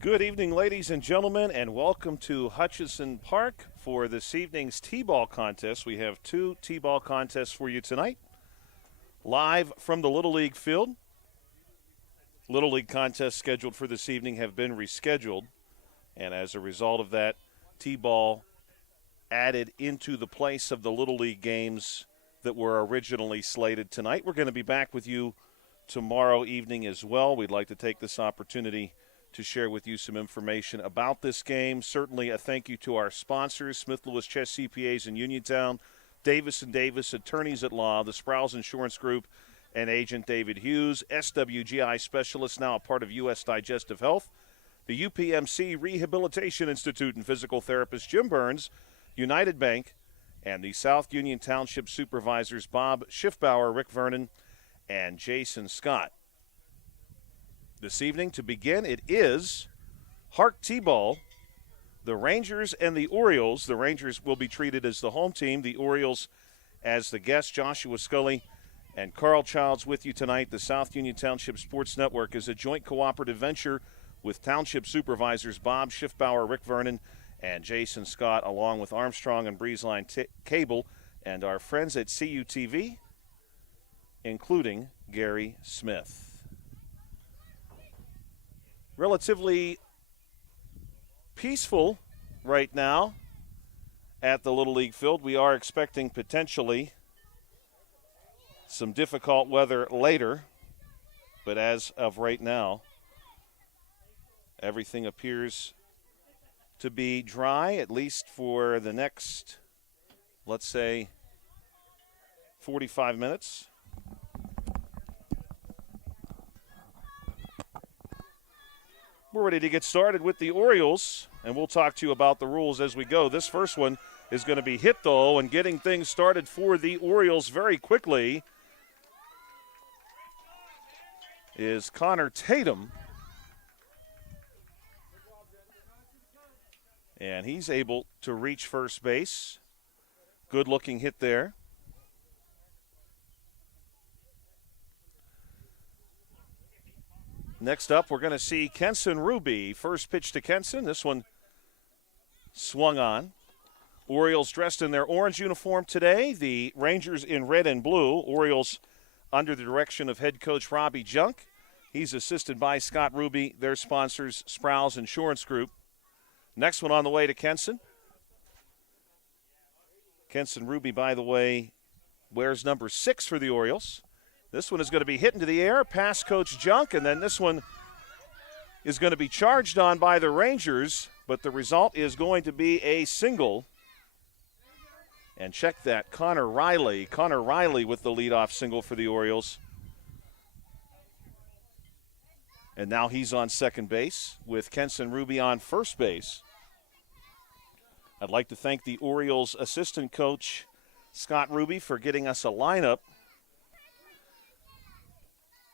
Good evening, ladies and gentlemen, and welcome to Hutchison Park for this evening's T-ball contest. We have two T-ball contests for you tonight. Live from the Little League field. Little League contests scheduled for this evening have been rescheduled, and as a result of that, T-ball added into the place of the Little League games that were originally slated tonight. We're going to be back with you tomorrow evening as well. We'd like to take this opportunity to share with you some information about this game. Certainly a thank you to our sponsors, Smith Lewis Chess CPAs in Uniontown, Davis & Davis Attorneys at Law, the Sprouse Insurance Group, and Agent David Hughes, SWGI Specialist, now a part of U.S. Digestive Health, the UPMC Rehabilitation Institute and physical therapist Jim Burns, United Bank, and the South Union Township Supervisors Bob Schiffbauer, Rick Vernon, and Jason Scott. This evening, to begin, it is HARC T-ball, the Rangers and the Orioles. The Rangers will be treated as the home team, the Orioles as the guest. Joshua Scully and Carl Childs with you tonight. The South Union Township Sports Network is a joint cooperative venture with Township Supervisors Bob Schiffbauer, Rick Vernon, and Jason Scott, along with Armstrong and Breezeline Cable and our friends at CUTV, including Gary Smith. Relatively peaceful right now at the Little League field. We are expecting potentially some difficult weather later, but as of right now, everything appears to be dry, at least for the next, let's say, 45 minutes. We're ready to get started with the Orioles, and we'll talk to you about the rules as we go. This first one is going to be hit, though, and getting things started for the Orioles very quickly is Connor Tatum. And he's able to reach first base. Good-looking hit there. Next up, we're going to see Kenson Ruby. First pitch to Kenson. This one swung on. Orioles dressed in their orange uniform today. The Rangers in red and blue. Orioles under the direction of head coach Robbie Junk. He's assisted by Scott Ruby, their sponsors, Sprouse Insurance Group. Next one on the way to Kenson. Kenson Ruby, by the way, wears number 6 for the Orioles. This one is going to be hit into the air past Coach Junk, and then this one is going to be charged on by the Rangers, but the result is going to be a single. And check that, Connor Riley with the leadoff single for the Orioles. And now he's on second base with Kenson Ruby on first base. I'd like to thank the Orioles assistant coach, Scott Ruby, for getting us a lineup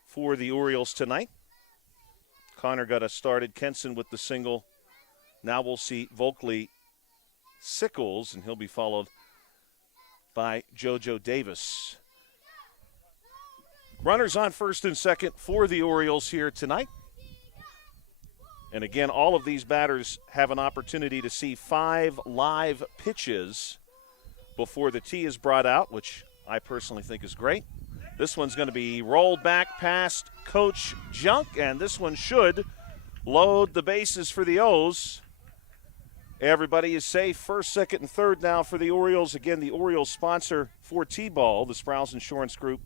for the Orioles tonight. Connor got us started. Kenson with the single. Now we'll see Volkley Sickles, and he'll be followed by JoJo Davis. Runners on first and second for the Orioles here tonight. And again, all of these batters have an opportunity to see 5 live pitches before the tee is brought out, which I personally think is great. This one's going to be rolled back past Coach Junk, and this one should load the bases for the O's. Everybody is safe. First, second, and third now for the Orioles. Again, the Orioles sponsor for T-ball, the Sprouse Insurance Group.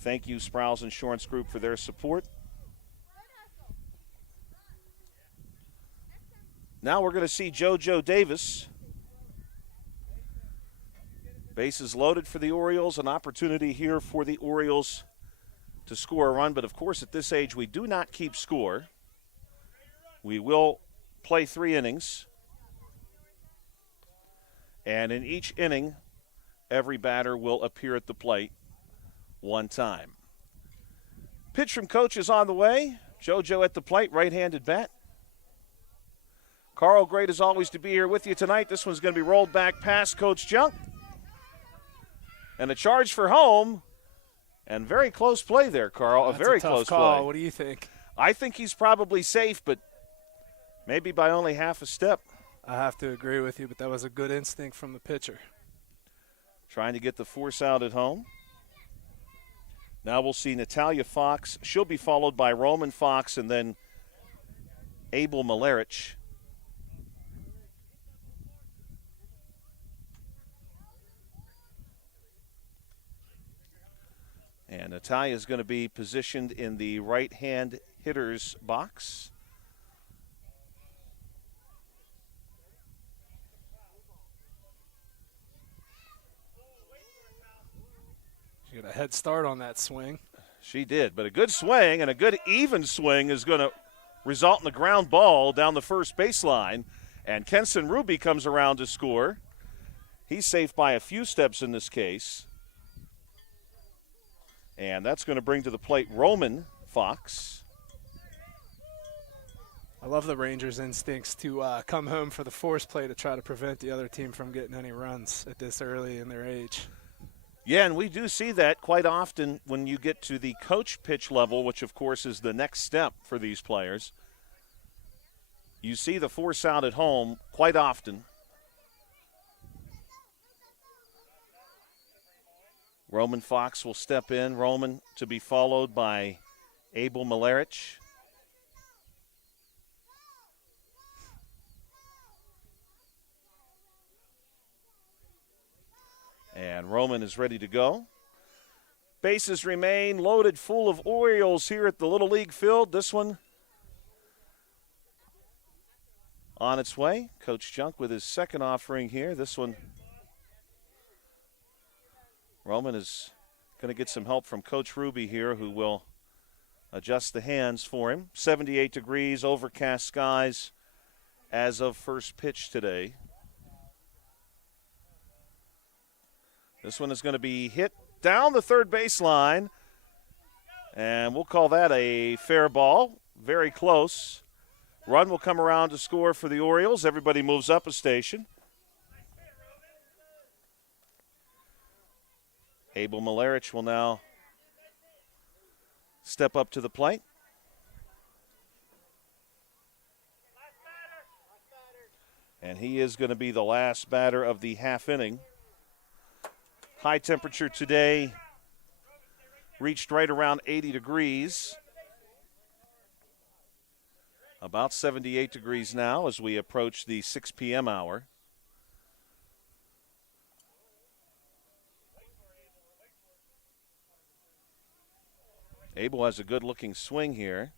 Thank you, Sprouse Insurance Group, for their support. Now we're going to see JoJo Davis. Bases loaded for the Orioles, an opportunity here for the Orioles to score a run. But, of course, at this age, we do not keep score. We will play 3 innings. And in each inning, every batter will appear at the plate 1 time. Pitch from Coach is on the way. JoJo at the plate, right-handed bat. Carl, great as always to be here with you tonight. This one's going to be rolled back past Coach Junk. And a charge for home. And very close play there, Carl. That's a very tough close call. play. What do you think? I think he's probably safe, but Maybe by only half a step. I have to agree with you, but that was a good instinct from the pitcher. Trying to get the force out at home. Now we'll see Natalia Fox. She'll be followed by Roman Fox and then Abel Malerich. And Natalia is going to be positioned in the right-hand hitter's box. She got a head start on that swing. She did, but a good swing and a good even swing is going to result in a ground ball down the first baseline. And Kenson Ruby comes around to score. He's safe by a few steps in this case. And that's going to bring to the plate Roman Fox. I love the Rangers' instincts to come home for the force play to try to prevent the other team from getting any runs at this early in their age. Yeah, and we do see that quite often when you get to the coach pitch level, which, of course, is the next step for these players. You see the force out at home quite often. Roman Fox will step in. Roman to be followed by Abel Malerich. And Roman is ready to go. Bases remain loaded full of Orioles here at the Little League field. This one on its way. Coach Junk with his second offering here. This one, Roman is going to get some help from Coach Ruby here, who will adjust the hands for him. 78 degrees, overcast skies as of first pitch today. This one is going to be hit down the third baseline, and we'll call that a fair ball. Very close. Run will come around to score for the Orioles. Everybody moves up a station. Abel Malerich will now step up to the plate. And he is going to be the last batter of the half inning. High temperature today reached right around 80 degrees. About 78 degrees now as we approach the 6 p.m. hour. Abel has a good-looking swing here.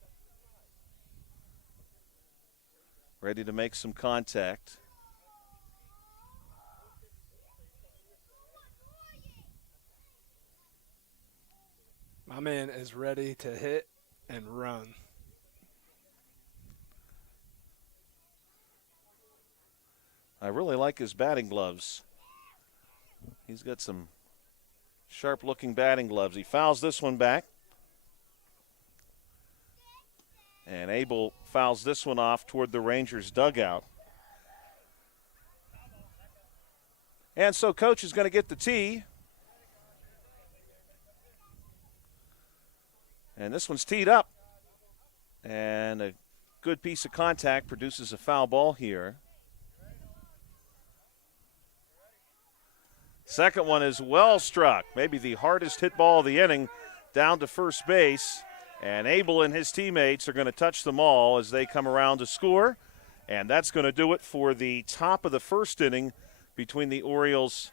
Ready to make some contact. My man is ready to hit and run. I really like his batting gloves. He's got some sharp-looking batting gloves. He fouls this one back. And Abel fouls this one off toward the Rangers' dugout. And so Coach is going to get the tee. And this one's teed up. And a good piece of contact produces a foul ball here. Second one is well struck. Maybe the hardest hit ball of the inning down to first base. And Abel and his teammates are going to touch them all as they come around to score. And that's going to do it for the top of the first inning between the Orioles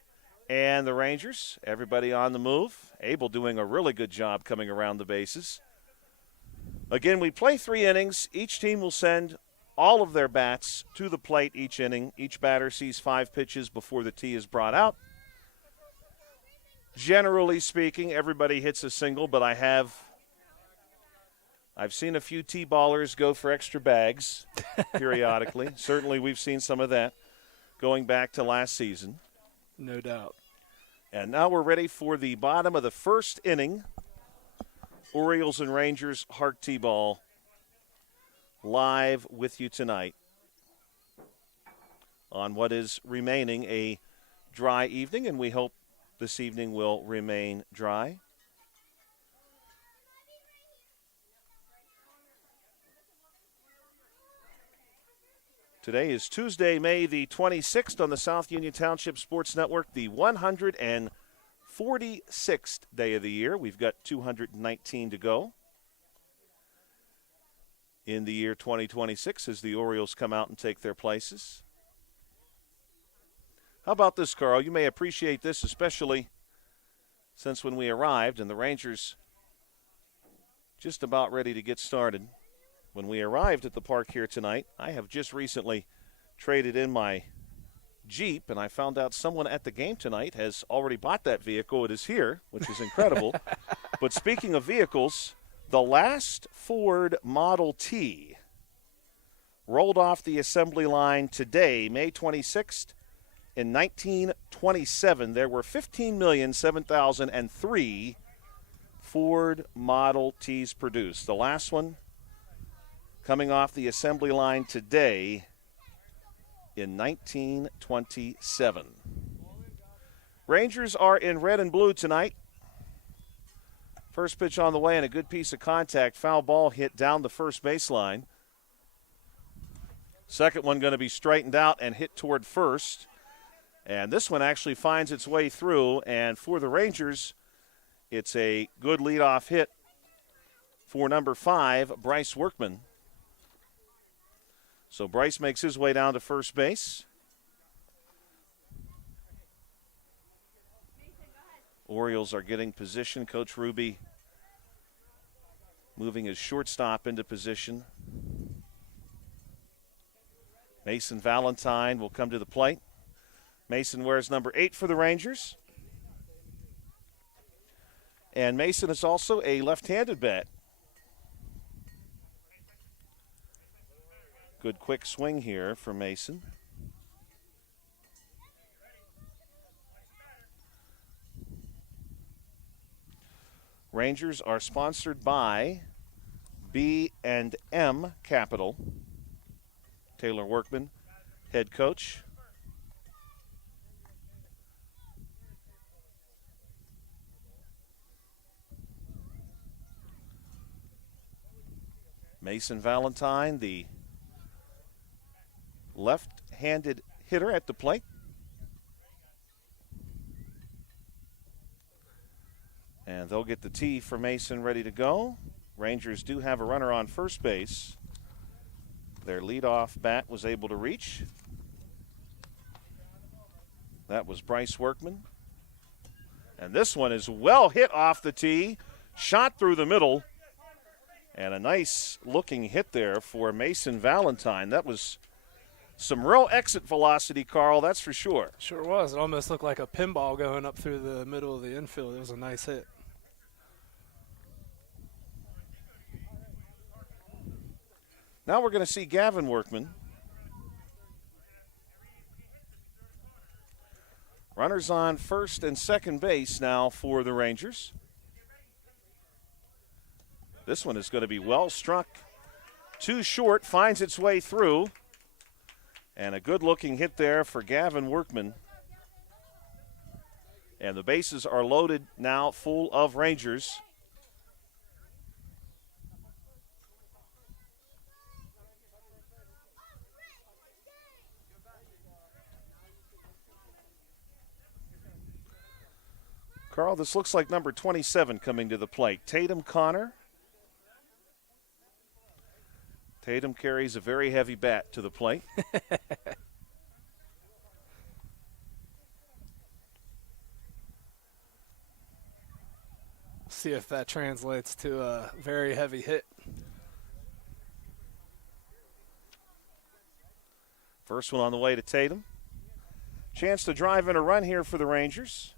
and the Rangers. Everybody on the move. Abel doing a really good job coming around the bases. Again, we play 3 innings. Each team will send all of their bats to the plate each inning. Each batter sees 5 pitches before the tee is brought out. Generally speaking, everybody hits a single, but I've seen a few T-ballers go for extra bags periodically. Certainly we've seen some of that going back to last season. No doubt. And now we're ready for the bottom of the first inning. Orioles and Rangers, HARC T-ball, live with you tonight on what is remaining a dry evening, and we hope this evening will remain dry. Today is Tuesday, May the 26th on the South Union Township Sports Network, the 146th day of the year. We've got 219 to go in the year 2026 as the Orioles come out and take their places. How about this, Carl? You may appreciate this, especially since when we arrived and the Rangers just about ready to get started. When we arrived at the park here tonight, I have just recently traded in my Jeep, and I found out someone at the game tonight has already bought that vehicle. It is here, which is incredible. But speaking of vehicles, the last Ford Model T rolled off the assembly line today, May 26th. In 1927, there were 15,007,003 Ford Model Ts produced. The last one coming off the assembly line today in 1927. Rangers are in red and blue tonight. First pitch on the way and a good piece of contact. Foul ball hit down the first baseline. Second one going to be straightened out and hit toward first. And this one actually finds its way through. And for the Rangers, it's a good leadoff hit for number 5, Bryce Workman. So Bryce makes his way down to first base. Orioles are getting position. Coach Ruby moving his shortstop into position. Mason Valentine will come to the plate. Mason wears number 8 for the Rangers. And Mason is also a left-handed bat. Good quick swing here for Mason. Rangers are sponsored by B&M Capital. Taylor Workman, head coach. Mason Valentine, the left-handed hitter at the plate. And they'll get the tee for Mason ready to go. Rangers do have a runner on first base. Their leadoff bat was able to reach. That was Bryce Workman. And this one is well hit off the tee, shot through the middle. And a nice looking hit there for Mason Valentine. That was some real exit velocity, Carl, that's for sure. Sure was. It almost looked like a pinball going up through the middle of the infield. It was a nice hit. Now we're going to see Gavin Workman. Runners on first and second base now for the Rangers. This one is going to be well struck. Too short, finds its way through. And a good-looking hit there for Gavin Workman. And the bases are loaded now, full of Rangers. Carl, this looks like number 27 coming to the plate. Tatum Connor. Tatum carries a very heavy bat to the plate. See if that translates to a very heavy hit. First one on the way to Tatum. Chance to drive in a run here for the Rangers.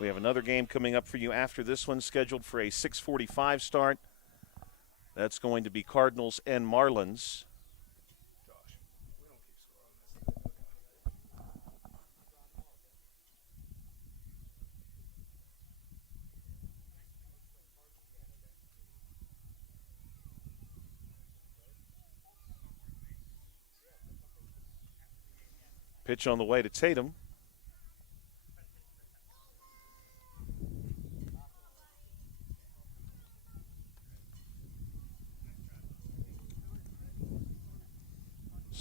We have another game coming up for you after this one, scheduled for a 6:45 start. That's going to be Cardinals and Marlins. Pitch on the way to Tatum.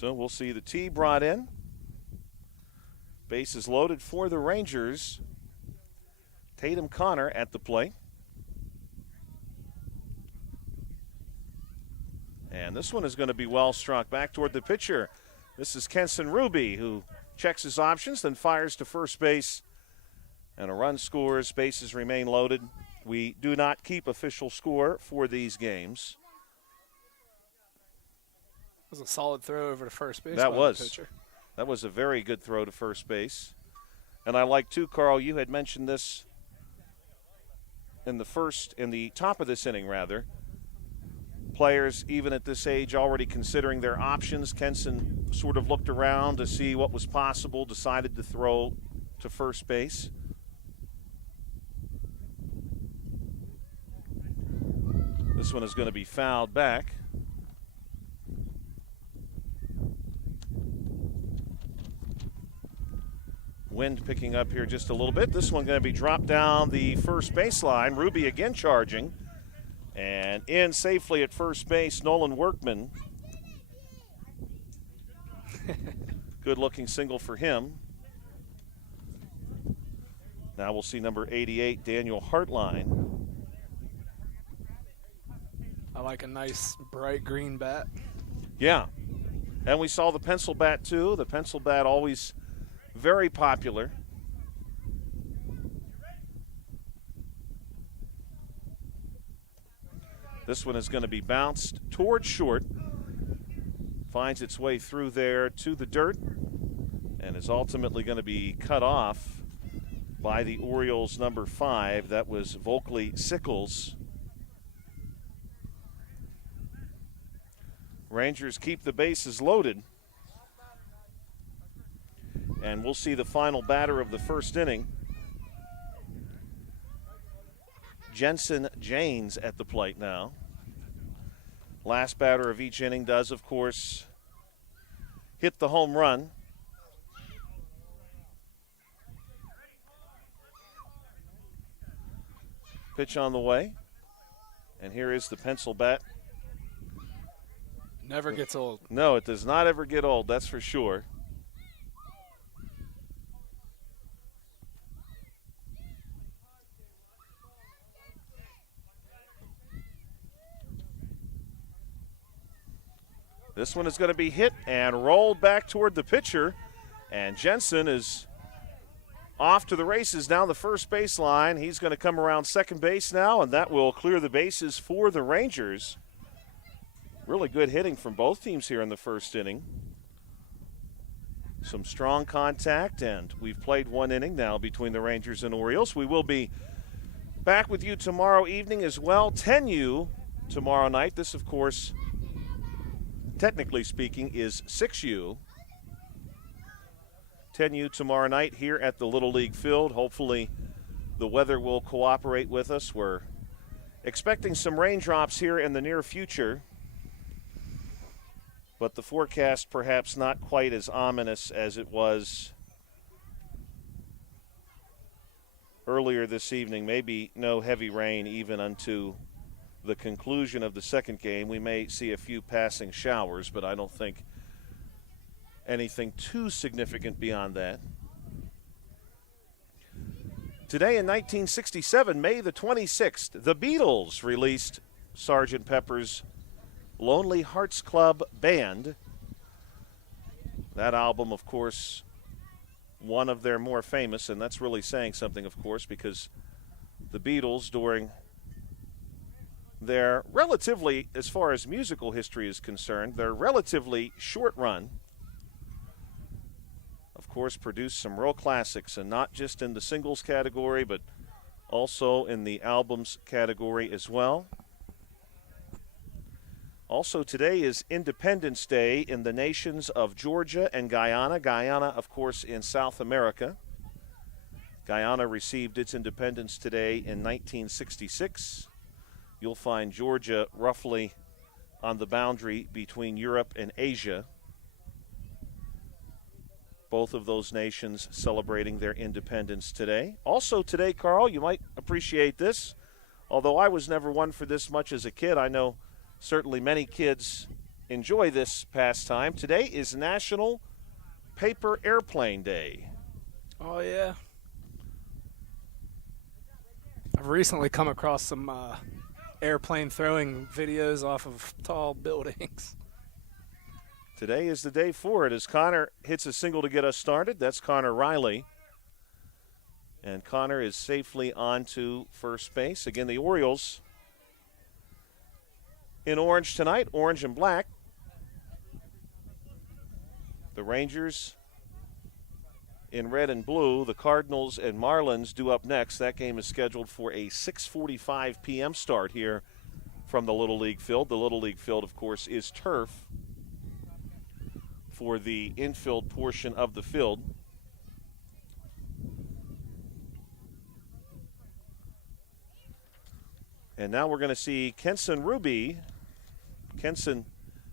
So we'll see the tee brought in. Bases loaded for the Rangers. Tatum Connor at the plate. And this one is going to be well struck back toward the pitcher. This is Kenson Ruby, who checks his options, then fires to first base. And a run scores, bases remain loaded. We do not keep official score for these games. It was a solid throw over to first base. That by was. the pitcher. That was a very good throw to first base. And I like, too, Carl, you had mentioned this in the top of this inning, rather. Players, even at this age, already considering their options. Kenson sort of looked around to see what was possible, decided to throw to first base. This one is going to be fouled back. Wind picking up here just a little bit. This one going to be dropped down the first baseline. Ruby again charging. And in safely at first base, Nolan Workman. Good-looking single for him. Now we'll see number 88, Daniel Hartline. I like a nice bright green bat. Yeah. And we saw the pencil bat, too. The pencil bat always very popular. This one is going to be bounced towards short. Finds its way through there to the dirt and is ultimately going to be cut off by the Orioles' number 5. That was Volkley Sickles. Rangers keep the bases loaded. And we'll see the final batter of the first inning. Jensen Janes at the plate now. Last batter of each inning does, of course, hit the home run. Pitch on the way. And here is the pencil bat. Never gets old. No, it does not ever get old, that's for sure. This one is going to be hit and rolled back toward the pitcher. And Jensen is off to the races down the first baseline. He's going to come around second base now, and that will clear the bases for the Rangers. Really good hitting from both teams here in the first inning. Some strong contact, and we've played one inning now between the Rangers and Orioles. We will be back with you tomorrow evening as well. 10U tomorrow night. This, of course, technically speaking, is 6U. 10U tomorrow night here at the Little League Field. Hopefully the weather will cooperate with us. We're expecting some raindrops here in the near future, but the forecast perhaps not quite as ominous as it was earlier this evening. Maybe no heavy rain even unto the conclusion of the second game. We may see a few passing showers, but I don't think anything too significant beyond that. Today in 1967, May the 26th, the Beatles released Sgt. Pepper's Lonely Hearts Club Band. That album, of course, one of their more famous, and that's really saying something, of course, because the Beatles, during their relatively, as far as musical history is concerned, their relatively short run, of course, produced some real classics, and not just in the singles category, but also in the albums category as well. Also, today is Independence Day in the nations of Georgia and Guyana. Guyana, of course, in South America. Guyana received its independence today in 1966. You'll find Georgia roughly on the boundary between Europe and Asia. Both of those nations celebrating their independence today. Also today, Carl, you might appreciate this. Although I was never one for this much as a kid, I know certainly many kids enjoy this pastime. Today is National Paper Airplane Day. Oh, yeah. I've recently come across some airplane throwing videos off of tall buildings. Today is the day for it as Connor hits a single to get us started. That's Connor Riley. And Connor is safely on to first base. Again, the Orioles in orange tonight, orange and black. The Rangers in red and blue. The Cardinals and Marlins due up next. That game is scheduled for a 6:45 p.m. start here from the Little League field. The Little League field, of course, is turf for the infield portion of the field. And now we're going to see Kenson Ruby. Kenson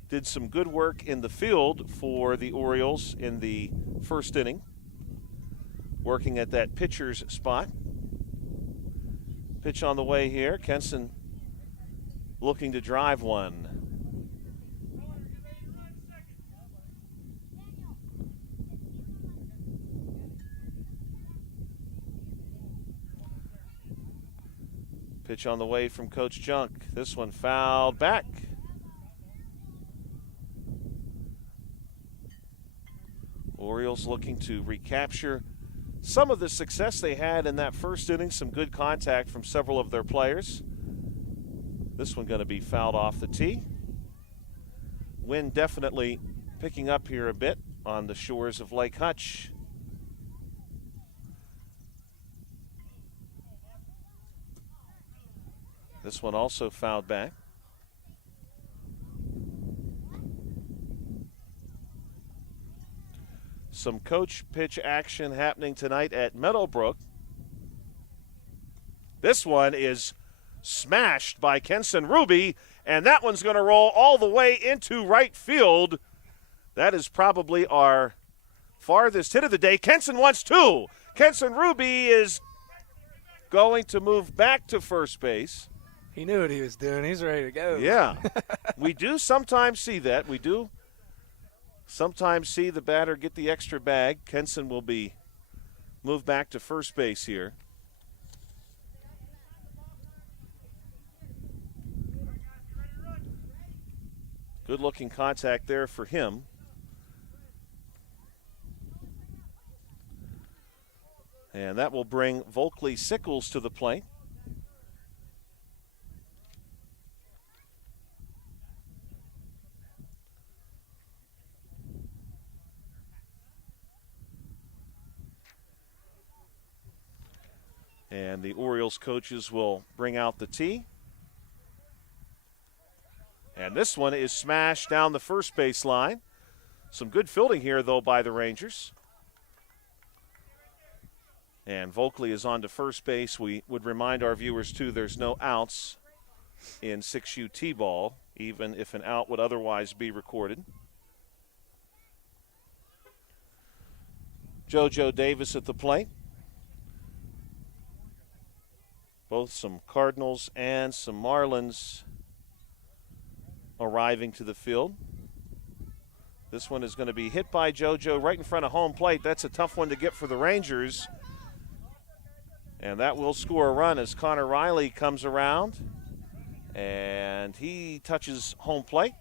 did some good work in the field for the Orioles in the first inning, working at that pitcher's spot. Pitch on the way here. Kenson looking to drive one. Pitch on the way from Coach Junk. This one fouled back. Orioles looking to recapture some of the success they had in that first inning. Some good contact from several of their players. This one going to be fouled off the tee. Wind definitely picking up here a bit on the shores of Lake Hutch. This one also fouled back. Some coach pitch action happening tonight at Meadowbrook. This one is smashed by Kenson Ruby, and that one's going to roll all the way into right field. That is probably our farthest hit of the day. Kenson wants two. Kenson Ruby is going to move back to first base. He knew what he was doing. He's ready to go. Yeah. We do sometimes see that. We do sometimes see the batter get the extra bag. Kenson will be moved back to first base here. Good looking contact there for him. And that will bring Volkley Sickles to the plate. And the Orioles coaches will bring out the tee. And this one is smashed down the first base line. Some good fielding here, though, by the Rangers. And Volkley is on to first base. We would remind our viewers, too, there's no outs in 6U T-ball, even if an out would otherwise be recorded. JoJo Davis at the plate. Both some Cardinals and some Marlins arriving to the field. This one is going to be hit by JoJo right in front of home plate. That's a tough one to get for the Rangers. And that will score a run as Connor Riley comes around. And he touches home plate.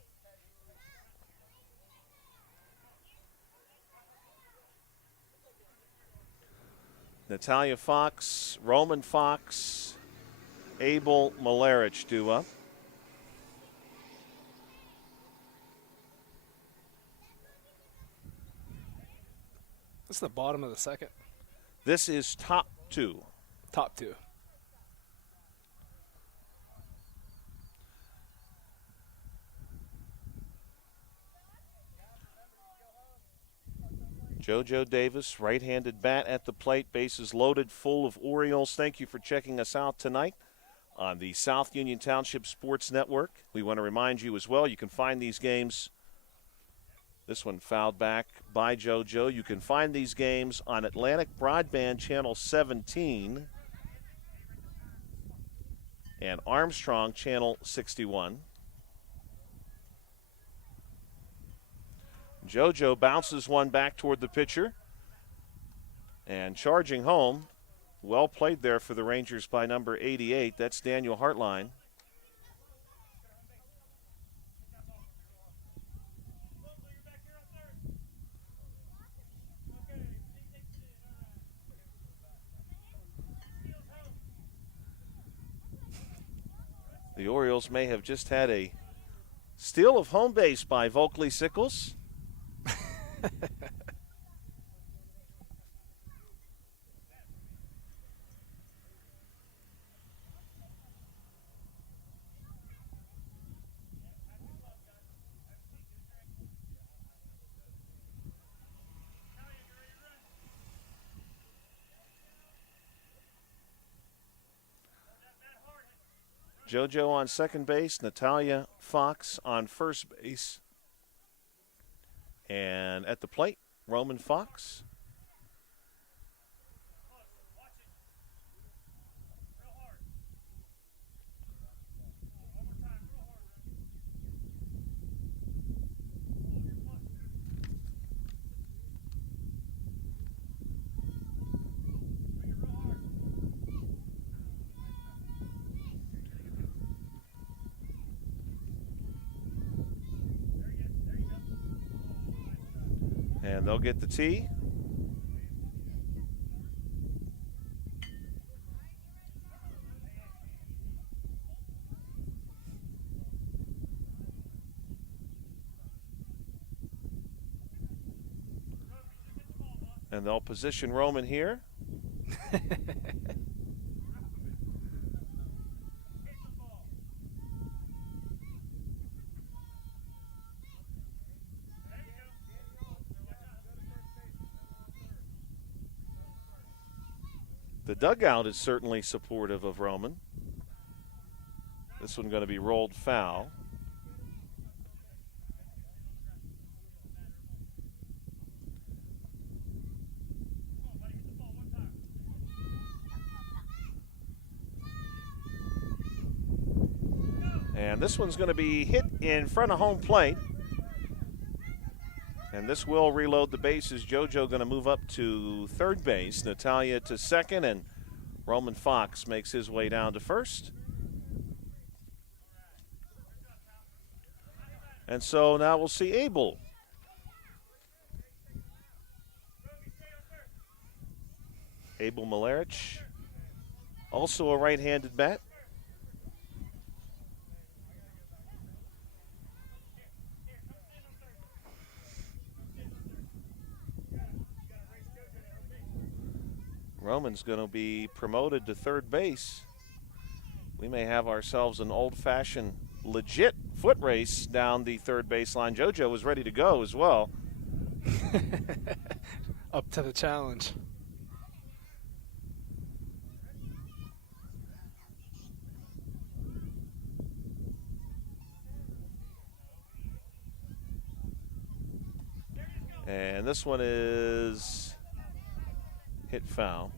Natalia Fox, Roman Fox, Abel Malarich due up. This is the bottom of the second. This is top two. Top two. JoJo Davis, right-handed bat at the plate. Bases loaded, full of Orioles. Thank you for checking us out tonight on the South Union Township Sports Network. We want to remind you as well, you can find these games. This one fouled back by JoJo. You can find these games on Atlantic Broadband Channel 17 and Armstrong Channel 61. JoJo bounces one back toward the pitcher. And charging home, well played there for the Rangers by number 88. That's Daniel Hartline. The Orioles may have just had a steal of home base by Volkley Sickles. JoJo on second base, Natalia Fox on first base. And at the plate, Roman Fox. And they'll get the tee. And they'll position Roman here. The dugout is certainly supportive of Roman. This one going to be rolled foul. And this one's going to be hit in front of home plate. And this will reload the bases. JoJo going to move up to third base. Natalia to second, and Roman Fox makes his way down to first. And so now we'll see Abel. Abel Malarich, also a right-handed bat. Roman's going to be promoted to third base. We may have ourselves an old-fashioned, legit foot race down the third baseline. JoJo was ready to go as well. Up to the challenge. And this one is hit foul.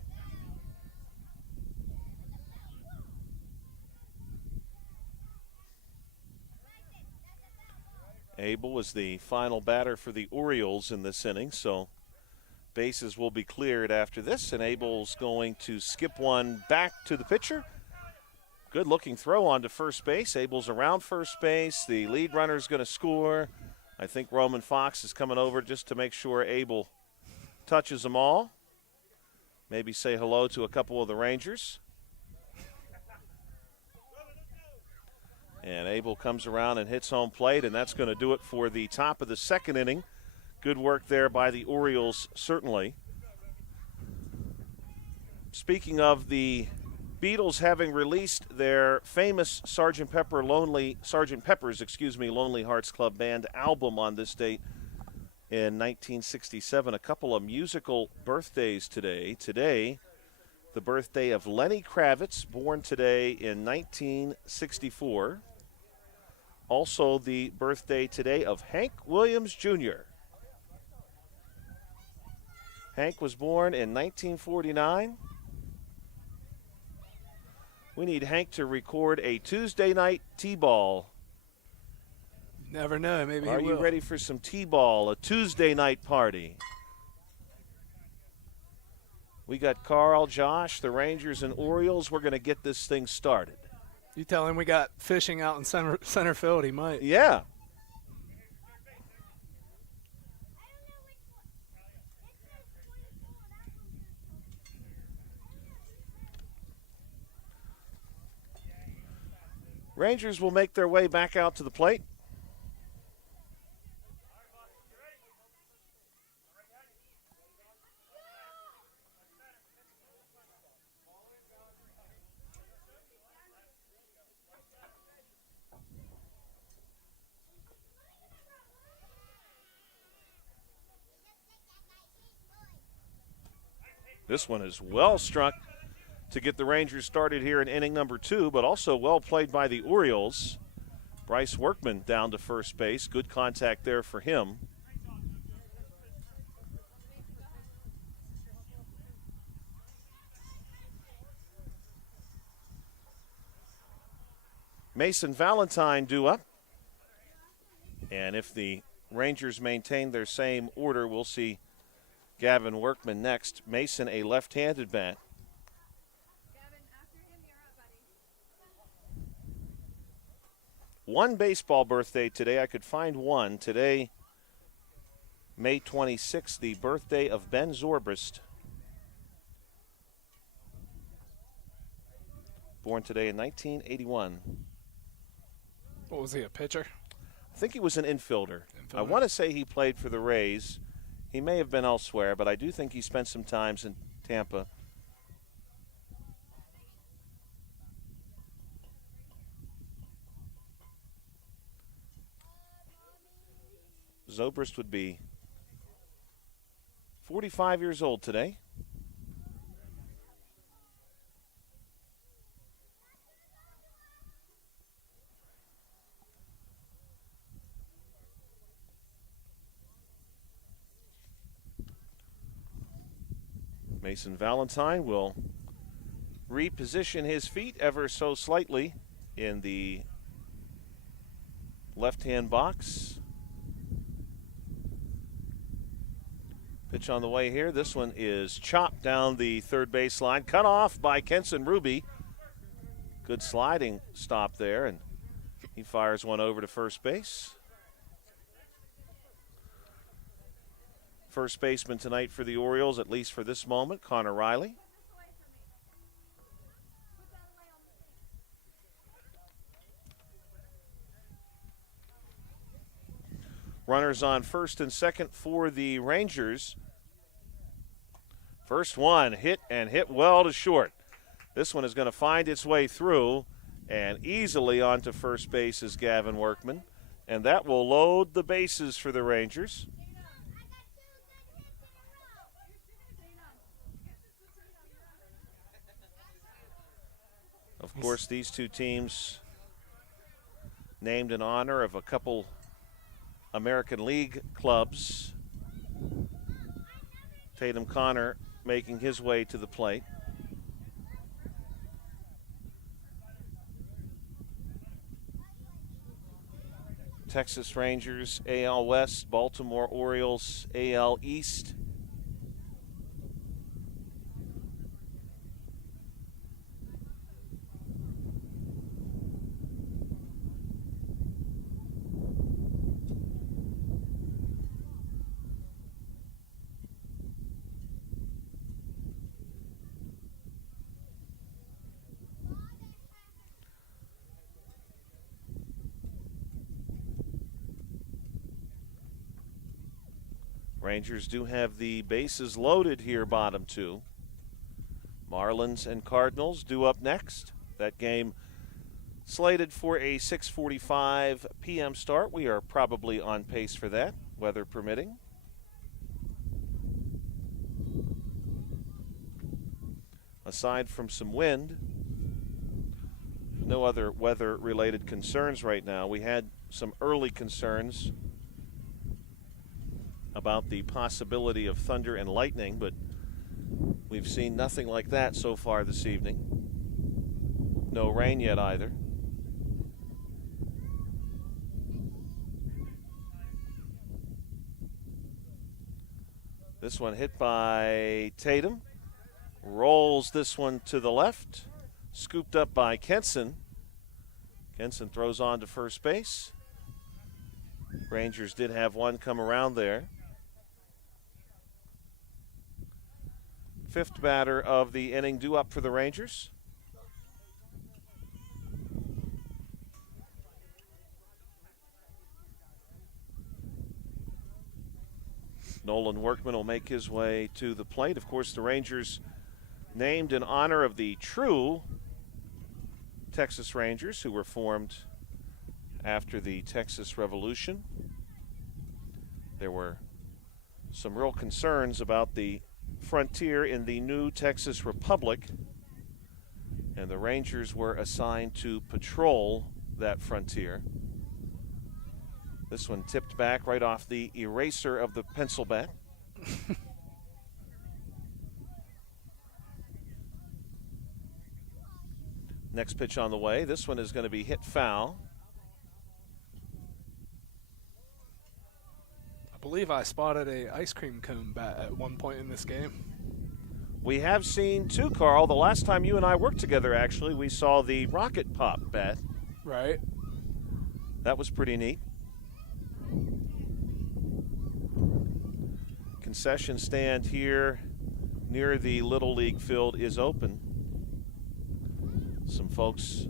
Abel was the final batter for the Orioles in this inning, so bases will be cleared after this, and Abel's going to skip one back to the pitcher. Good looking throw onto first base. Abel's around first base. The lead runner's going to score. I think Roman Fox is coming over just to make sure Abel touches them all. Maybe say hello to a couple of the Rangers. And Abel comes around and hits home plate, and that's going to do it for the top of the second inning. Good work there by the Orioles, certainly. Speaking of the Beatles having released their famous Sgt. Pepper's Lonely Hearts Club Band album on this date in 1967, a couple of musical birthdays today. Today, the birthday of Lenny Kravitz, born today in 1964. Also, the birthday today of Hank Williams Jr. Hank was born in 1949. We need Hank to record a Tuesday night T-ball Never know. Maybe he Are will. you ready for some T-ball, a Tuesday night party? We got Carl, Josh, the Rangers, and Orioles. We're going to get this thing started. You tell him we got fishing out in center field, he might. Yeah. Rangers will make their way back out to the plate. This one is well struck to get the Rangers started here in inning number 2, but also well played by the Orioles. Bryce Workman down to first base. Good contact there for him. Mason Valentine due up. And if the Rangers maintain their same order, we'll see Gavin Workman next. Mason, a left-handed bat. One baseball birthday today. I could find one. Today, May 26th, the birthday of Ben Zobrist. Born today in 1981. What was he, a pitcher? I think he was an infielder. I want to say he played for the Rays. He may have been elsewhere, but I do think he spent some times in Tampa. Zobrist would be 45 years old today. Mason Valentine will reposition his feet ever so slightly in the left-hand box. Pitch on the way here. This one is chopped down the third base line. Cut off by Kenson Ruby. Good sliding stop there, and he fires one over to first base. First baseman tonight for the Orioles, at least for this moment, Connor Riley. Runners on first and second for the Rangers. First one hit and hit well to short. This one is going to find its way through, and easily onto first base is Gavin Workman. And that will load the bases for the Rangers. Of course, these two teams named in honor of a couple American League clubs. Tatum Connor making his way to the plate. Texas Rangers, AL West, Baltimore Orioles, AL East. Rangers do have the bases loaded here, bottom two. Marlins and Cardinals due up next. That game slated for a 6:45 p.m. start. We are probably on pace for that, weather permitting. Aside from some wind, no other weather-related concerns right now. We had some early concerns about the possibility of thunder and lightning, but we've seen nothing like that so far this evening. No rain yet either. This one hit by Tatum. Rolls this one to the left. Scooped up by Kenson. Kenson throws on to first base. Rangers did have one come around there. Fifth batter of the inning due up for the Rangers. Nolan Workman will make his way to the plate. Of course, the Rangers named in honor of the true Texas Rangers, who were formed after the Texas Revolution. There were some real concerns about the frontier in the new Texas Republic, and the Rangers were assigned to patrol that frontier. This one tipped back right off the eraser of the pencil bat. Next pitch on the way. This one is going to be hit foul. I believe I spotted a ice cream cone bat at one point in this game. We have seen two, Carl. The last time you and I worked together, actually, we saw the rocket pop bat. Right. That was pretty neat. Concession stand here near the Little League field is open. Some folks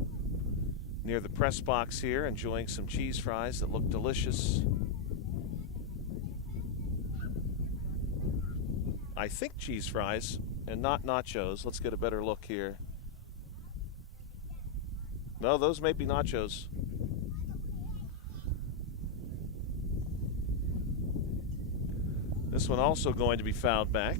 near the press box here enjoying some cheese fries that look delicious. I think cheese fries and not nachos. Let's get a better look here. No, those may be nachos. This one also going to be fouled back.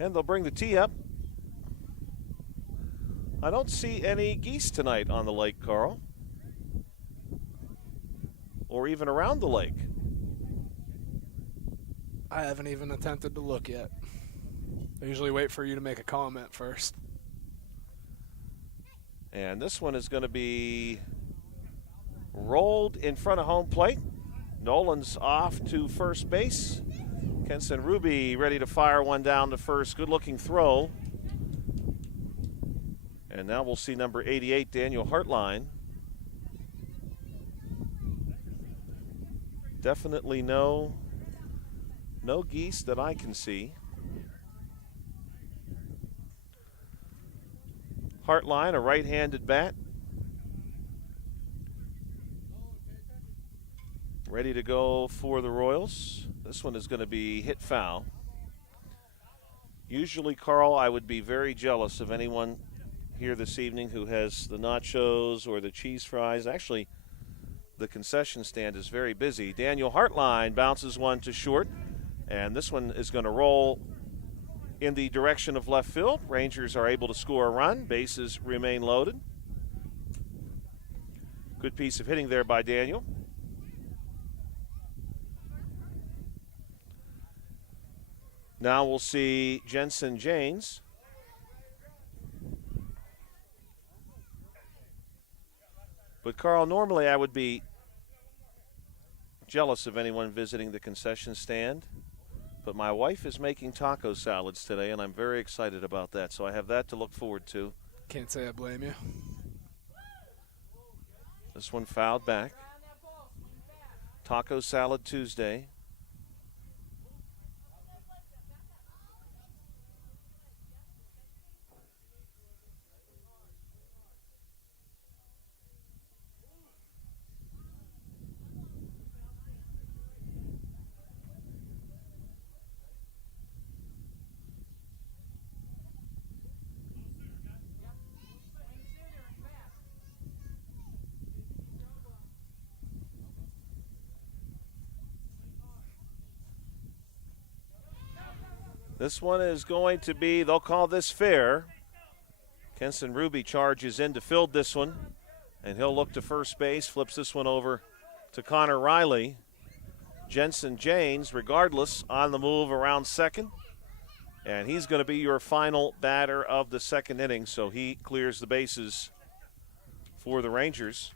And they'll bring the tee up. I don't see any geese tonight on the lake, Carl. Or even around the lake. I haven't even attempted to look yet. I usually wait for you to make a comment first. And this one is going to be rolled in front of home plate. Nolan's off to first base. Kenson Ruby ready to fire one down to first. Good-looking throw. And now we'll see number 88, Daniel Hartline. Definitely no geese that I can see. Hartline, a right-handed bat. Ready to go for the Royals. This one is going to be hit foul. Usually, Carl, I would be very jealous of anyone here this evening who has the nachos or the cheese fries. Actually, the concession stand is very busy. Daniel Hartline bounces one to short, and this one is going to roll in the direction of left field. Rangers are able to score a run. Bases remain loaded. Good piece of hitting there by Daniel. Now we'll see Jensen Janes. But, Carl, normally I would be jealous of anyone visiting the concession stand. But my wife is making taco salads today, and I'm very excited about that. So I have that to look forward to. Can't say I blame you. This one fouled back. Taco Salad Tuesday. This one is going to be, they'll call this fair. Kenson Ruby charges in to field this one, and he'll look to first base, flips this one over to Connor Riley. Jensen Janes, regardless, on the move around second. And he's going to be your final batter of the second inning, so he clears the bases for the Rangers.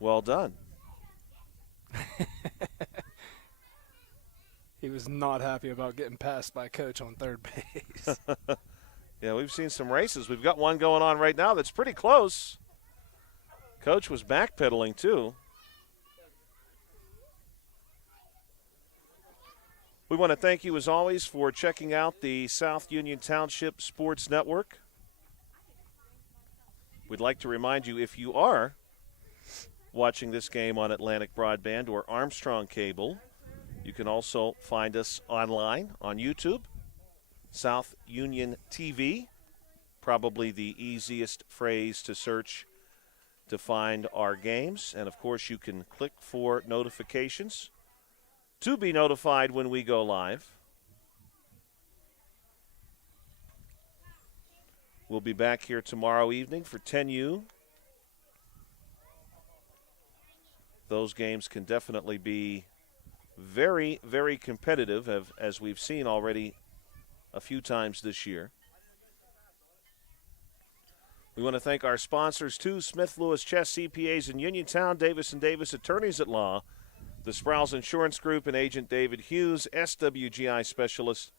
Well done. He was not happy about getting passed by Coach on third base. Yeah, we've seen some races. We've got one going on right now that's pretty close. Coach was backpedaling, too. We want to thank you, as always, for checking out the South Union Township Sports Network. We'd like to remind you, if you are watching this game on Atlantic Broadband or Armstrong Cable, you can also find us online on YouTube, South Union TV, probably the easiest phrase to search to find our games. And, of course, you can click for notifications to be notified when we go live. We'll be back here tomorrow evening for 10U. Those games can definitely be very, very competitive, as we've seen already a few times this year. We want to thank our sponsors, too, Smith Lewis Chess CPAs in Uniontown, Davis & Davis Attorneys at Law, the Sprouse Insurance Group and Agent David Hughes, SWGI Specialist,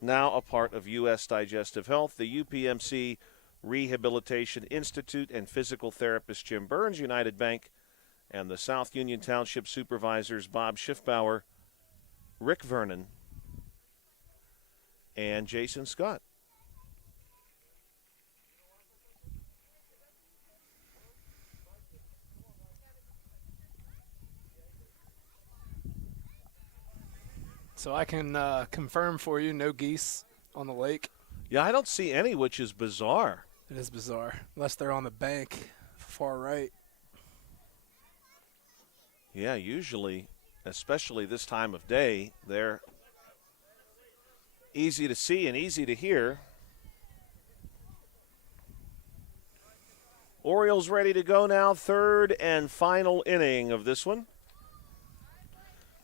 now a part of U.S. Digestive Health, the UPMC Rehabilitation Institute and physical therapist Jim Burns, United Bank, and the South Union Township Supervisors Bob Schiffbauer, Rick Vernon, and Jason Scott. So I can confirm for you, no geese on the lake. Yeah, I don't see any, which is bizarre. It is bizarre, unless they're on the bank far right. Yeah, usually, especially this time of day, they're easy to see and easy to hear. Orioles ready to go now, third and final inning of this one.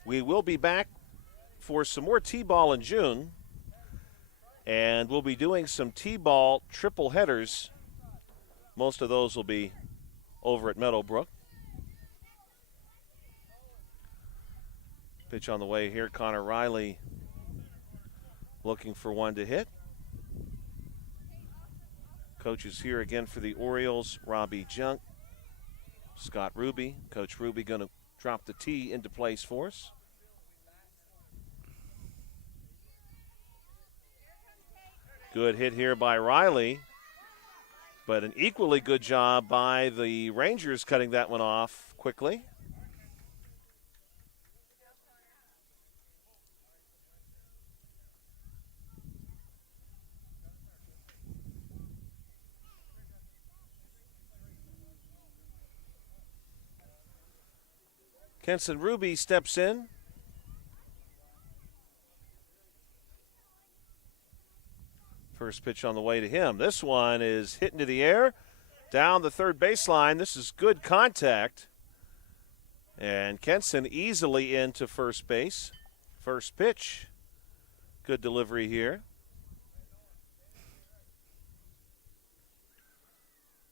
We will be back for some more T-ball in June, and we'll be doing some T-ball triple headers. Most of those will be over at Meadowbrook. Pitch on the way here, Connor Riley looking for one to hit. Coach is here again for the Orioles, Robbie Junk, Scott Ruby. Coach Ruby going to drop the tee into place for us. Good hit here by Riley, but an equally good job by the Rangers cutting that one off quickly. Kenson Ruby steps in. First pitch on the way to him. This one is hit into the air, down the third baseline. This is good contact. And Kenson easily into first base. First pitch. Good delivery here.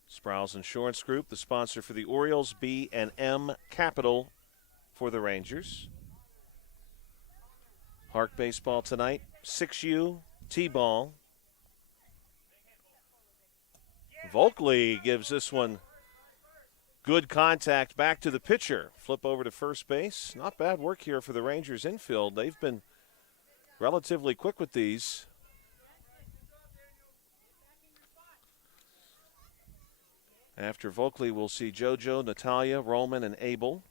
Sprouse Insurance Group, the sponsor for the Orioles, B&M Capital for the Rangers. HARC baseball tonight, 6U, T-ball. Volkley gives this one good contact back to the pitcher. Flip over to first base. Not bad work here for the Rangers infield. They've been relatively quick with these. After Volkley, we'll see JoJo, Natalia, Roman, and Abel.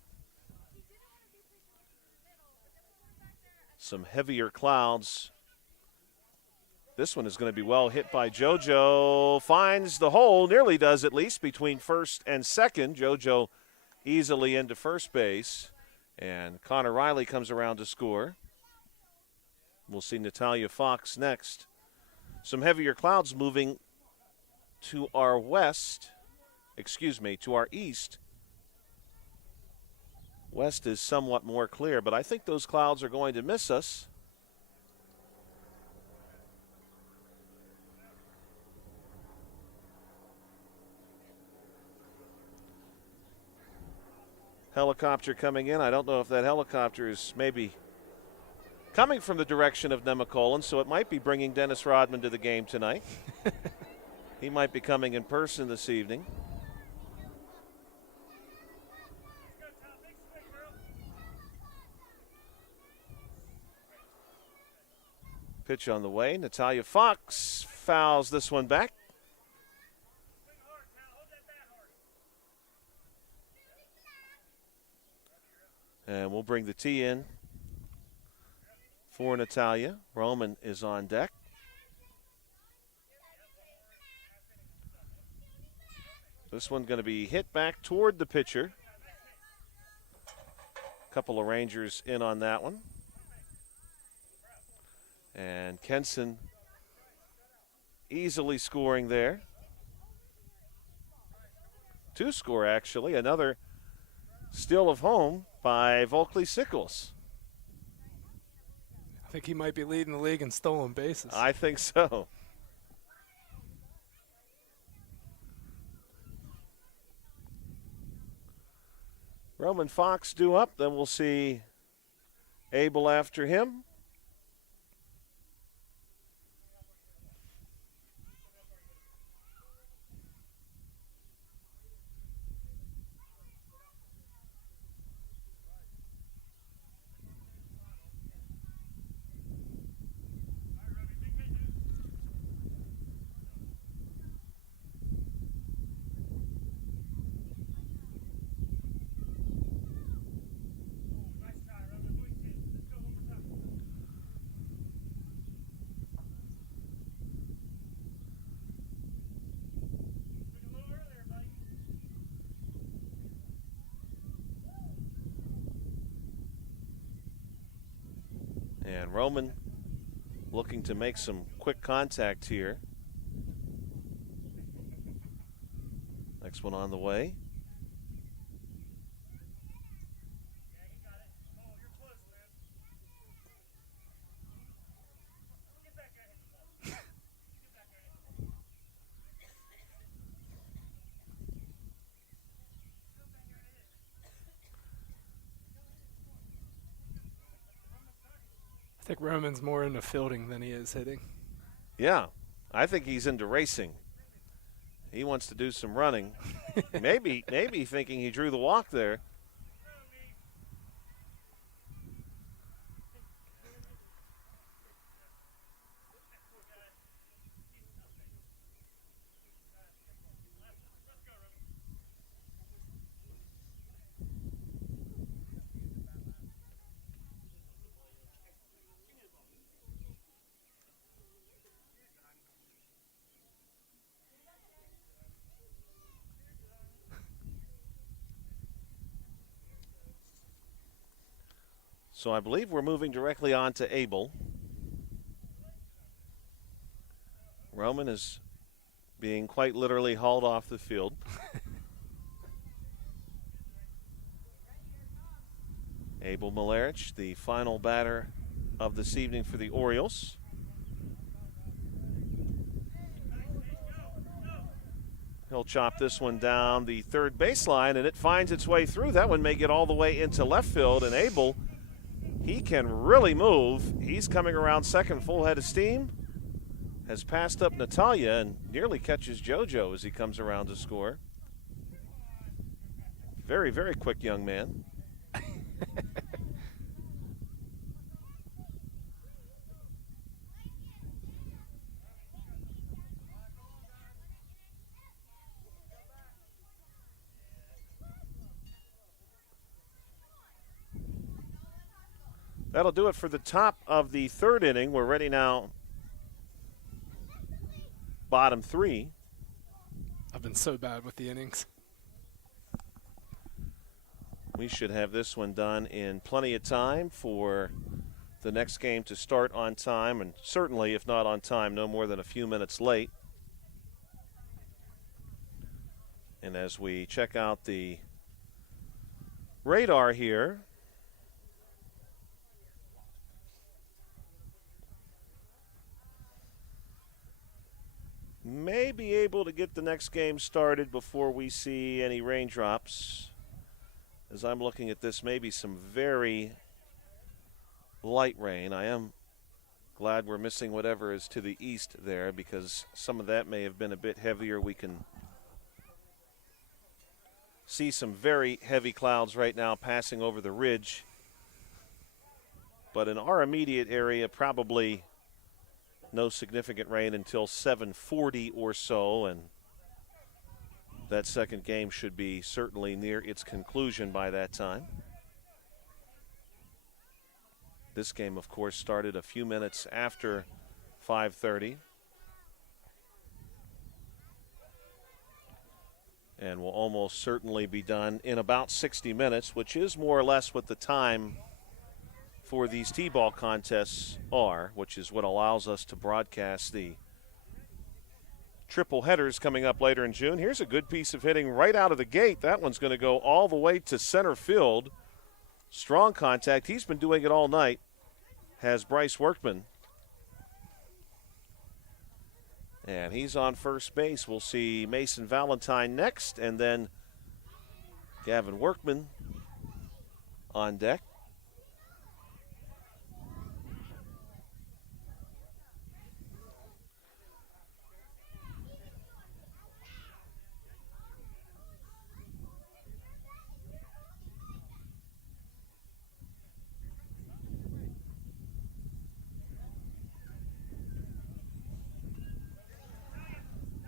Some heavier clouds. This one is going to be well hit by JoJo. Finds the hole, nearly does at least, between first and second. JoJo easily into first base. And Connor Riley comes around to score. We'll see Natalia Fox next. Some heavier clouds moving to our west. To our east. West is somewhat more clear, but I think those clouds are going to miss us. Helicopter coming in. I don't know if that helicopter is maybe coming from the direction of Nemacolin, so it might be bringing Dennis Rodman to the game tonight. He might be coming in person this evening. Pitch on the way. Natalia Fox fouls this one back. And we'll bring the tee in for Natalia. Roman is on deck. This one going to be hit back toward the pitcher. A couple of Rangers in on that one. And Kenson easily scoring there. Two score, actually. Another steal of home by Volkley Sickles. I think he might be leading the league in stolen bases. I think so. Roman Fox due up. Then we'll see Abel after him. And Roman looking to make some quick contact here. Next one on the way. I think Roman's more into fielding than he is hitting. Yeah, I think he's into racing. He wants to do some running. maybe thinking he drew the walk there. So I believe we're moving directly on to Abel. Roman is being quite literally hauled off the field. Abel Malerich, the final batter of this evening for the Orioles. He'll chop this one down the third baseline, and it finds its way through. That one may get all the way into left field, and Abel, he can really move. He's coming around second, full head of steam. Has passed up Natalia and nearly catches JoJo as he comes around to score. Very, very quick young man. That'll do it for the top of the third inning. We're ready now. Bottom three. I've been so bad with the innings. We should have this one done in plenty of time for the next game to start on time, and certainly, if not on time, no more than a few minutes late. And as we check out the radar here. May be able to get the next game started before we see any raindrops. As I'm looking at this, maybe some very light rain. I am glad we're missing whatever is to the east there, because some of that may have been a bit heavier. We can see some very heavy clouds right now passing over the ridge. But in our immediate area, probably no significant rain until 7:40 or so, and that second game should be certainly near its conclusion by that time. This game, of course, started a few minutes after 5:30. And will almost certainly be done in about 60 minutes, which is more or less what the time for these T-ball contests are, which is what allows us to broadcast the triple headers coming up later in June. Here's a good piece of hitting right out of the gate. That one's going to go all the way to center field. Strong contact. He's been doing it all night, has Bryce Workman. And he's on first base. We'll see Mason Valentine next, and then Gavin Workman on deck.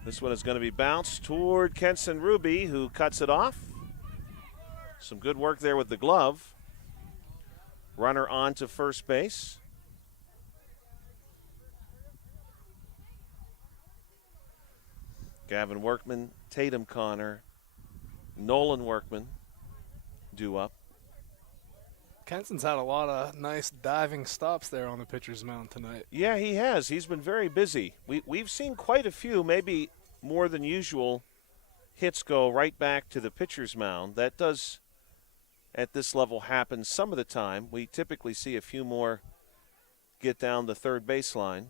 This one is going to be bounced toward Kenson Ruby, who cuts it off. Some good work there with the glove. Runner on to first base. Gavin Workman, Tatum Connor, Nolan Workman due up. Kenson's had a lot of nice diving stops there on the pitcher's mound tonight. Yeah, he has. He's been very busy. We've seen quite a few, maybe more than usual, hits go right back to the pitcher's mound. That does, at this level, happen some of the time. We typically see a few more get down the third baseline.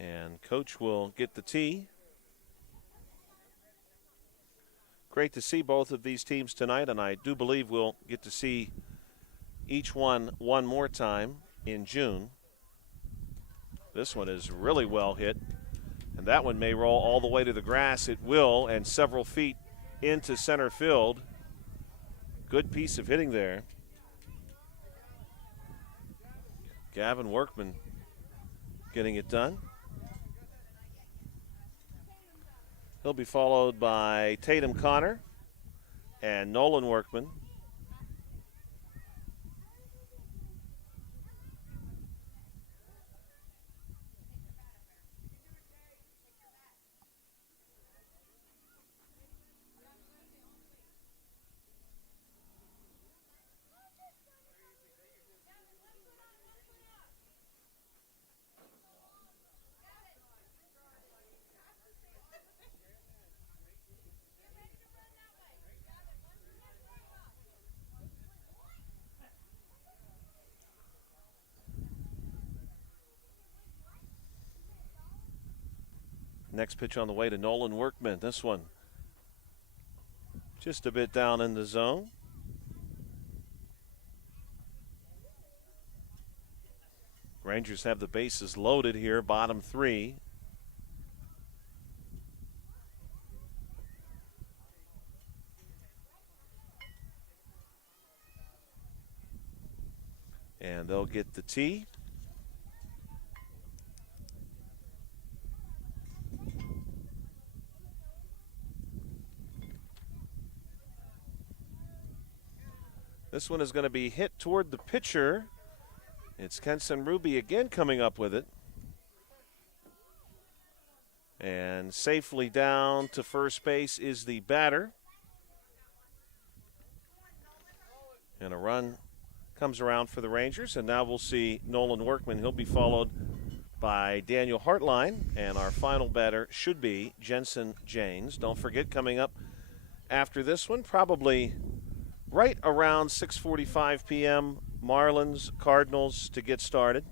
And Coach will get the tee. Great to see both of these teams tonight, and I do believe we'll get to see each one more time in June. This one is really well hit, and that one may roll all the way to the grass. It will, and several feet into center field. Good piece of hitting there. Gavin Workman getting it done. He'll be followed by Tatum Connor and Nolan Workman. Next pitch on the way to Nolan Workman. This one just a bit down in the zone. Rangers have the bases loaded here, bottom three. And they'll get the tee. This one is going to be hit toward the pitcher. It's Kenson Ruby again coming up with it. And safely down to first base is the batter. And a run comes around for the Rangers. And now we'll see Nolan Workman. He'll be followed by Daniel Hartline. And our final batter should be Jensen Janes. Don't forget, coming up after this one, probably right around 6:45 p.m., Marlins, Cardinals to get started.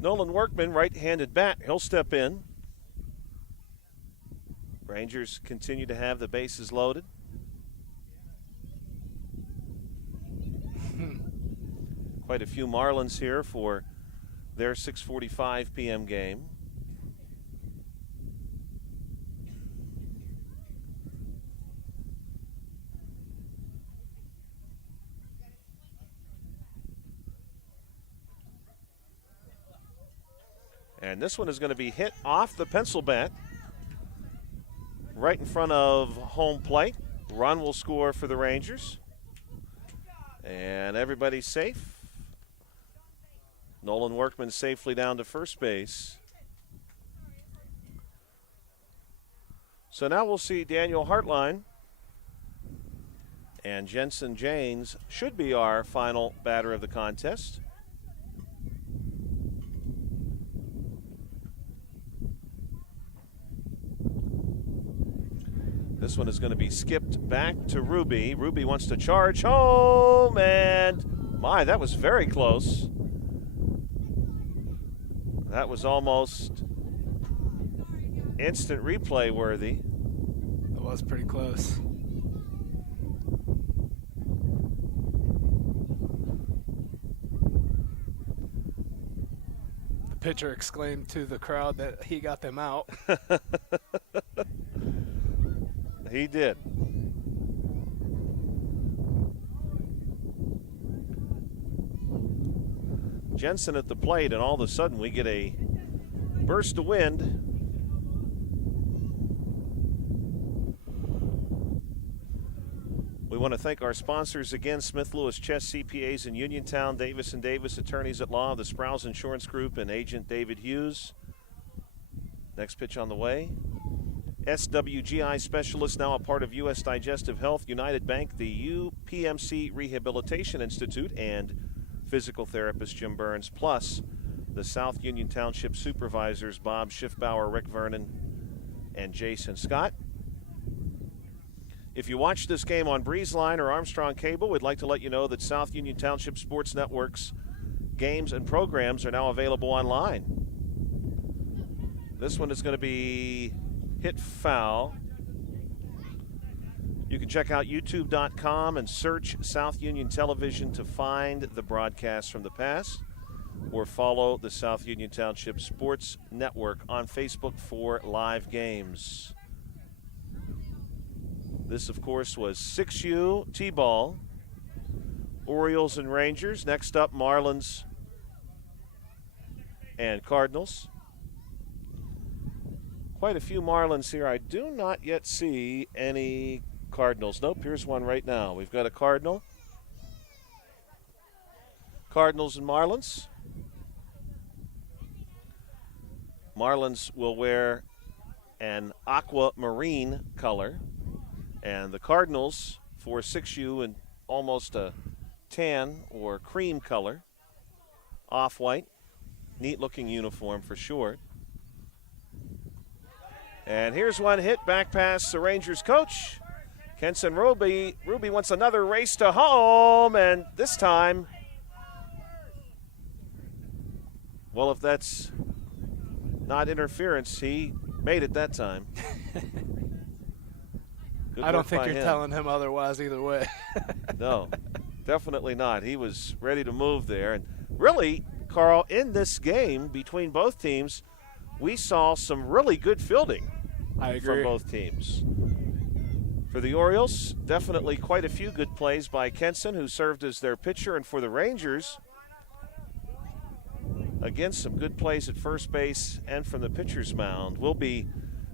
Nolan Workman, right-handed bat. He'll step in. Rangers continue to have the bases loaded. Quite a few Marlins here for their 6:45 p.m. game. And this one is going to be hit off the pencil bat right in front of home plate. Run will score for the Rangers. And everybody's safe. Nolan Workman safely down to first base. So now we'll see Daniel Hartline. And Jensen Janes should be our final batter of the contest. This one is going to be skipped back to Ruby. Ruby wants to charge home, and my, that was very close. That was almost instant replay worthy. That was pretty close. The pitcher exclaimed to the crowd that he got them out. He did. Jensen at the plate, and all of a sudden we get a burst of wind. We want to thank our sponsors again, Smith Lewis Chess CPAs in Uniontown, Davis & Davis Attorneys at Law, the Sprouse Insurance Group, and Agent David Hughes. Next pitch on the way. SWGI Specialist, now a part of U.S. Digestive Health, United Bank, the UPMC Rehabilitation Institute, and physical therapist Jim Burns, plus the South Union Township Supervisors Bob Schiffbauer, Rick Vernon, and Jason Scott. If you watch this game on BreezeLine or Armstrong Cable, we'd like to let you know that South Union Township Sports Network's games and programs are now available online. This one is going to be hit foul. You can check out youtube.com and search South Union Television to find the broadcasts from the past, or follow the South Union Township Sports Network on Facebook for live games. This, of course, was 6U T-ball, Orioles and Rangers. Next up, Marlins and Cardinals. Quite a few Marlins here. I do not yet see any Cardinals. Nope, here's one right now. We've got a Cardinal. Cardinals and Marlins. Marlins will wear an aquamarine color, and the Cardinals for 6U in almost a tan or cream color, off-white. Neat-looking uniform for sure. And here's one hit back past the Rangers coach, Kenson Ruby. Ruby wants another race to home, and this time, well, if that's not interference. He made it that time. Good I don't work think by you're him. telling him otherwise either way. No, definitely not. He was ready to move there. And really, Carl, in this game between both teams, we saw some really good fielding I agree. from both teams. For the Orioles, definitely quite a few good plays by Kenson, who served as their pitcher. And for the Rangers, again, some good plays at first base and from the pitcher's mound. We'll be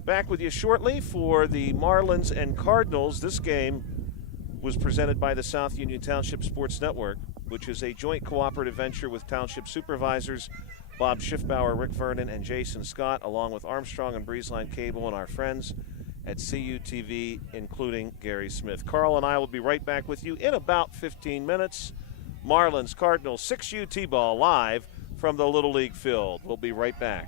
back with you shortly for the Marlins and Cardinals. This game was presented by the South Union Township Sports Network, which is a joint cooperative venture with Township Supervisors Bob Schiffbauer, Rick Vernon, and Jason Scott, along with Armstrong and Breezeline Cable and our friends at CUTV, including Gary Smith. Carl and I will be right back with you in about 15 minutes. Marlins, Cardinals, 6U T-ball live from the Little League field. We'll be right back.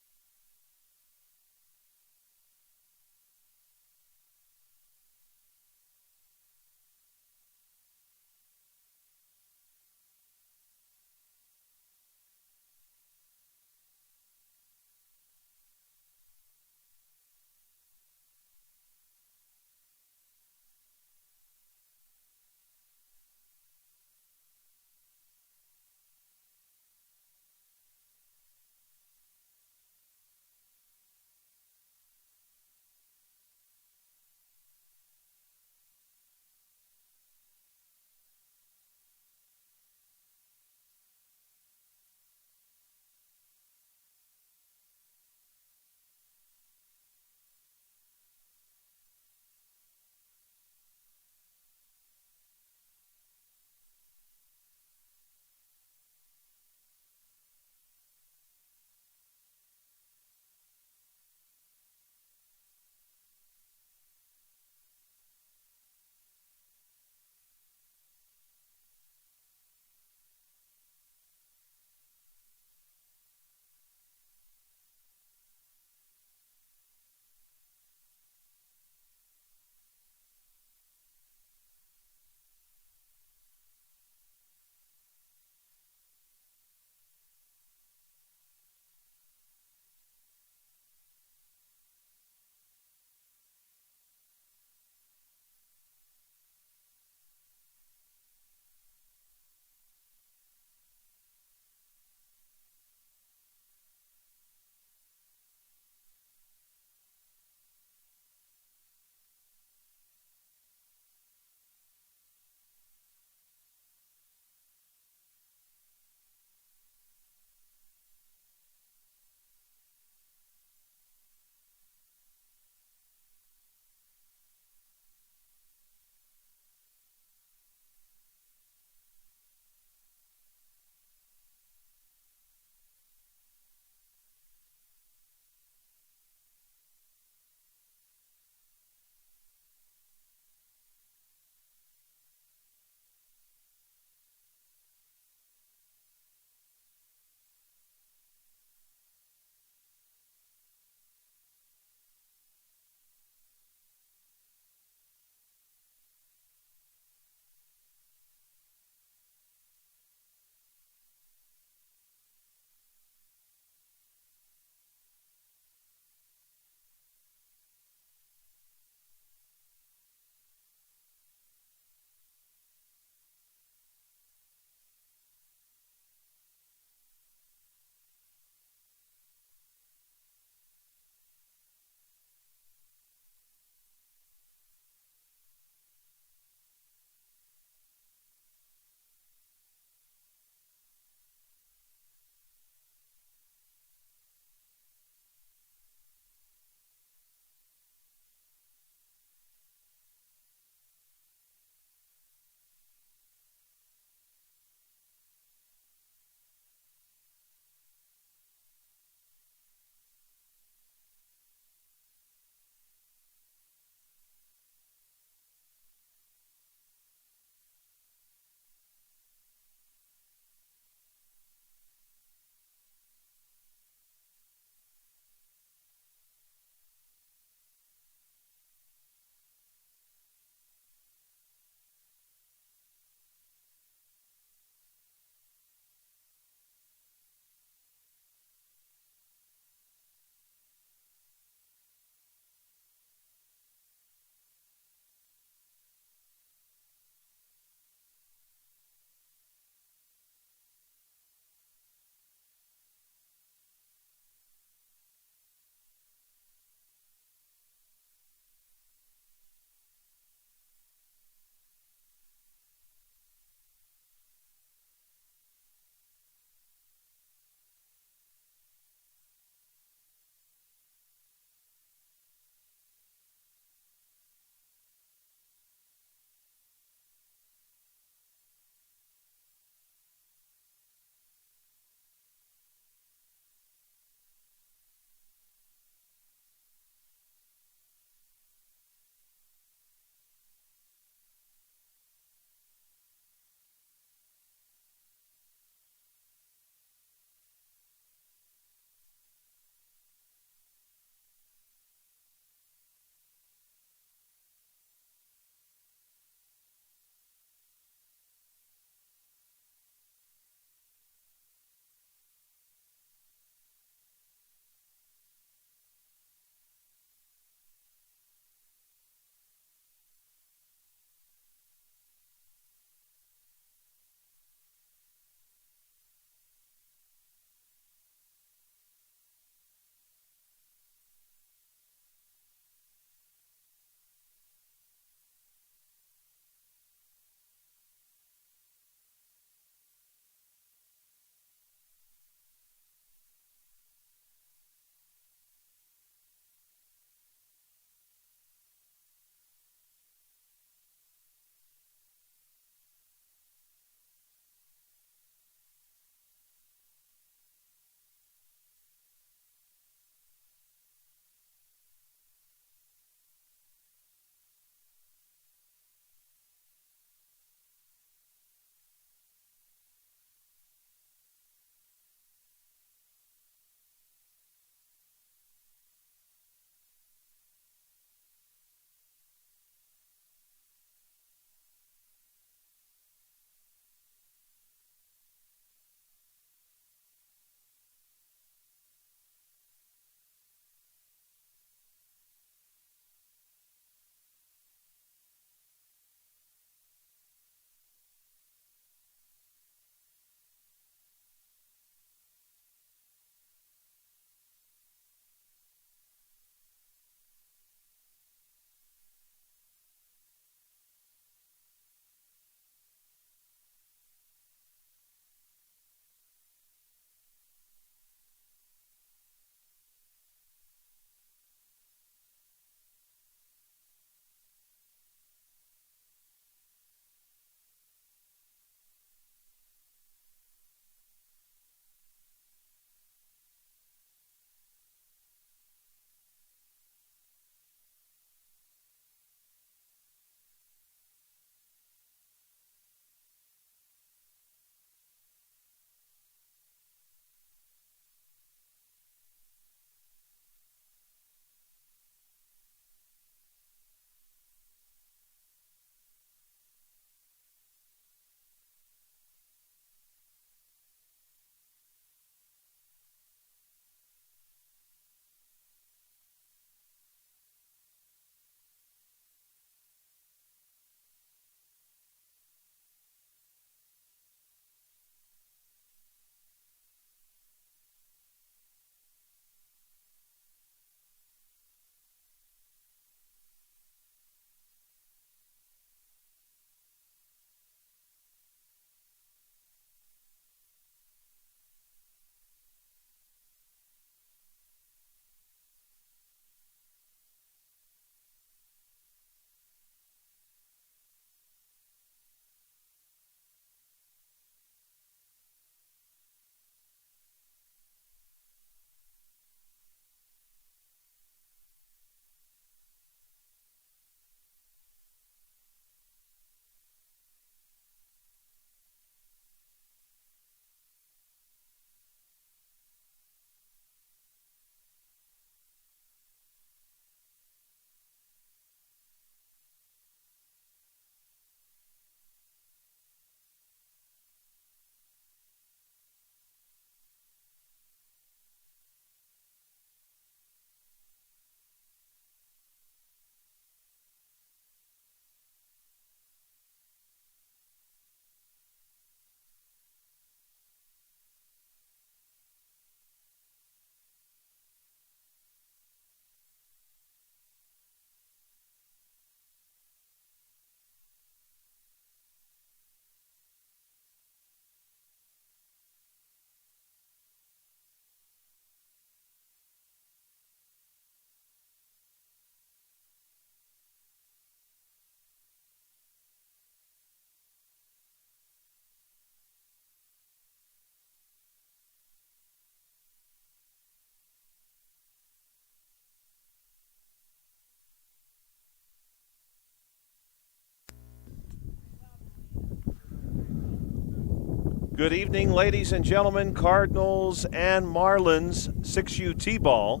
Good evening, ladies and gentlemen. Cardinals and Marlins 6U T-ball.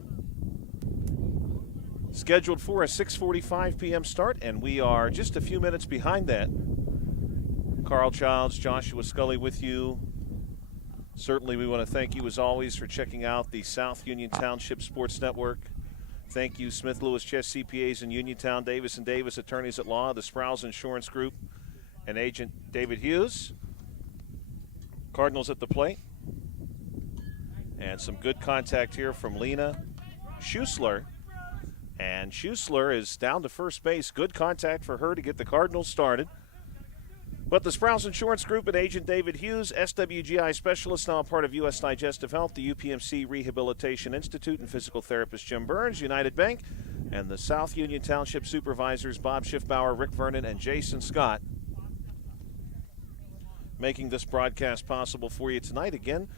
Scheduled for a 6:45 p.m. start, and we are just a few minutes behind that. Carl Childs, Joshua Scully with you. Certainly we want to thank you, as always, for checking out the South Union Township Sports Network. Thank you, Smith Lewis Chess CPAs in Uniontown, Davis & Davis Attorneys at Law, the Sprouse Insurance Group, and Agent David Hughes. Cardinals at the plate. And some good contact here from Lena Schuessler. And Schuessler is down to first base. Good contact for her to get the Cardinals started. But the Sprouse Insurance Group and Agent David Hughes, SWGI specialist, now a part of U.S. Digestive Health, the UPMC Rehabilitation Institute, and physical therapist Jim Burns, United Bank, and the South Union Township supervisors Bob Schiffbauer, Rick Vernon, and Jason Scott, making this broadcast possible for you tonight. Again,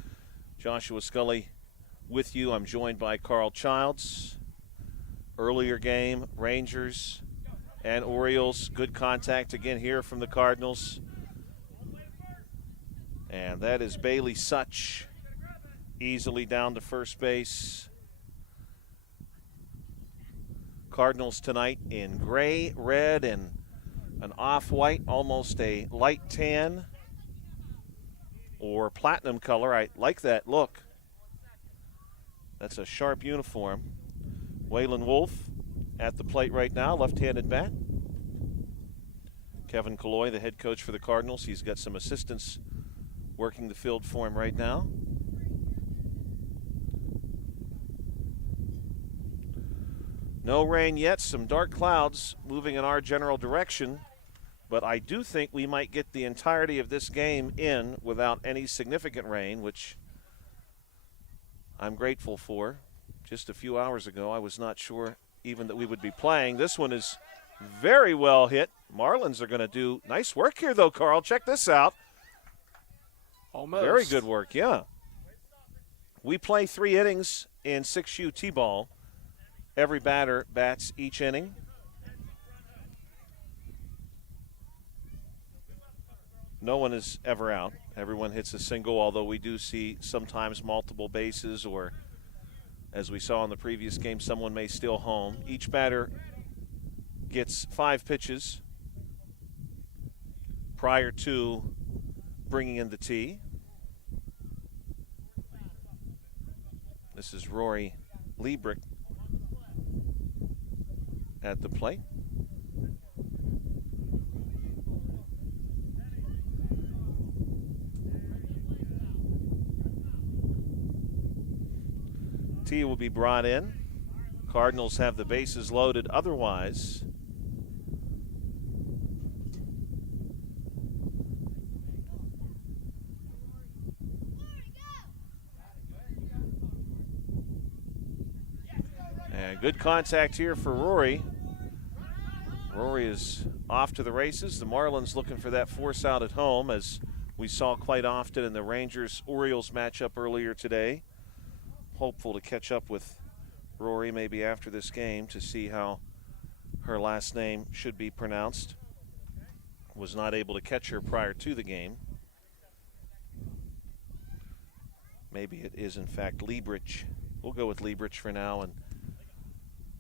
Joshua Scully with you. I'm joined by Carl Childs. Earlier game, Rangers and Orioles. Good contact again here from the Cardinals. And that is Bailey Such, easily down to first base. Cardinals tonight in gray, red, and an off-white, almost a light tan or platinum color. I like that look. That's a sharp uniform. Waylon Wolf at the plate right now, left-handed bat. Kevin Killoy, the head coach for the Cardinals, he's got some assistants working the field for him right now. No rain yet, some dark clouds moving in our general direction, but I do think we might get the entirety of this game in without any significant rain, which I'm grateful for. Just a few hours ago, I was not sure even that we would be playing. This one is very well hit. Marlins are going to do nice work here, though, Carl. Check this out. Almost. Very good work, yeah. We play 3 innings in 6U T-ball. Every batter bats each inning. No one is ever out. Everyone hits a single, although we do see sometimes multiple bases, or as we saw in the previous game, someone may steal home. Each batter gets 5 pitches prior to bringing in the tee. This is Rory Liebrick at the plate. Tee will be brought in. Cardinals have the bases loaded otherwise. And good contact here for Rory. Rory is off to the races. The Marlins looking for that force out at home, as we saw quite often in the Rangers-Orioles matchup earlier today. Hopeful to catch up with Rory maybe after this game to see how her last name should be pronounced. Was not able to catch her prior to the game. Maybe it is in fact Liebrich. We'll go with Liebrich for now, and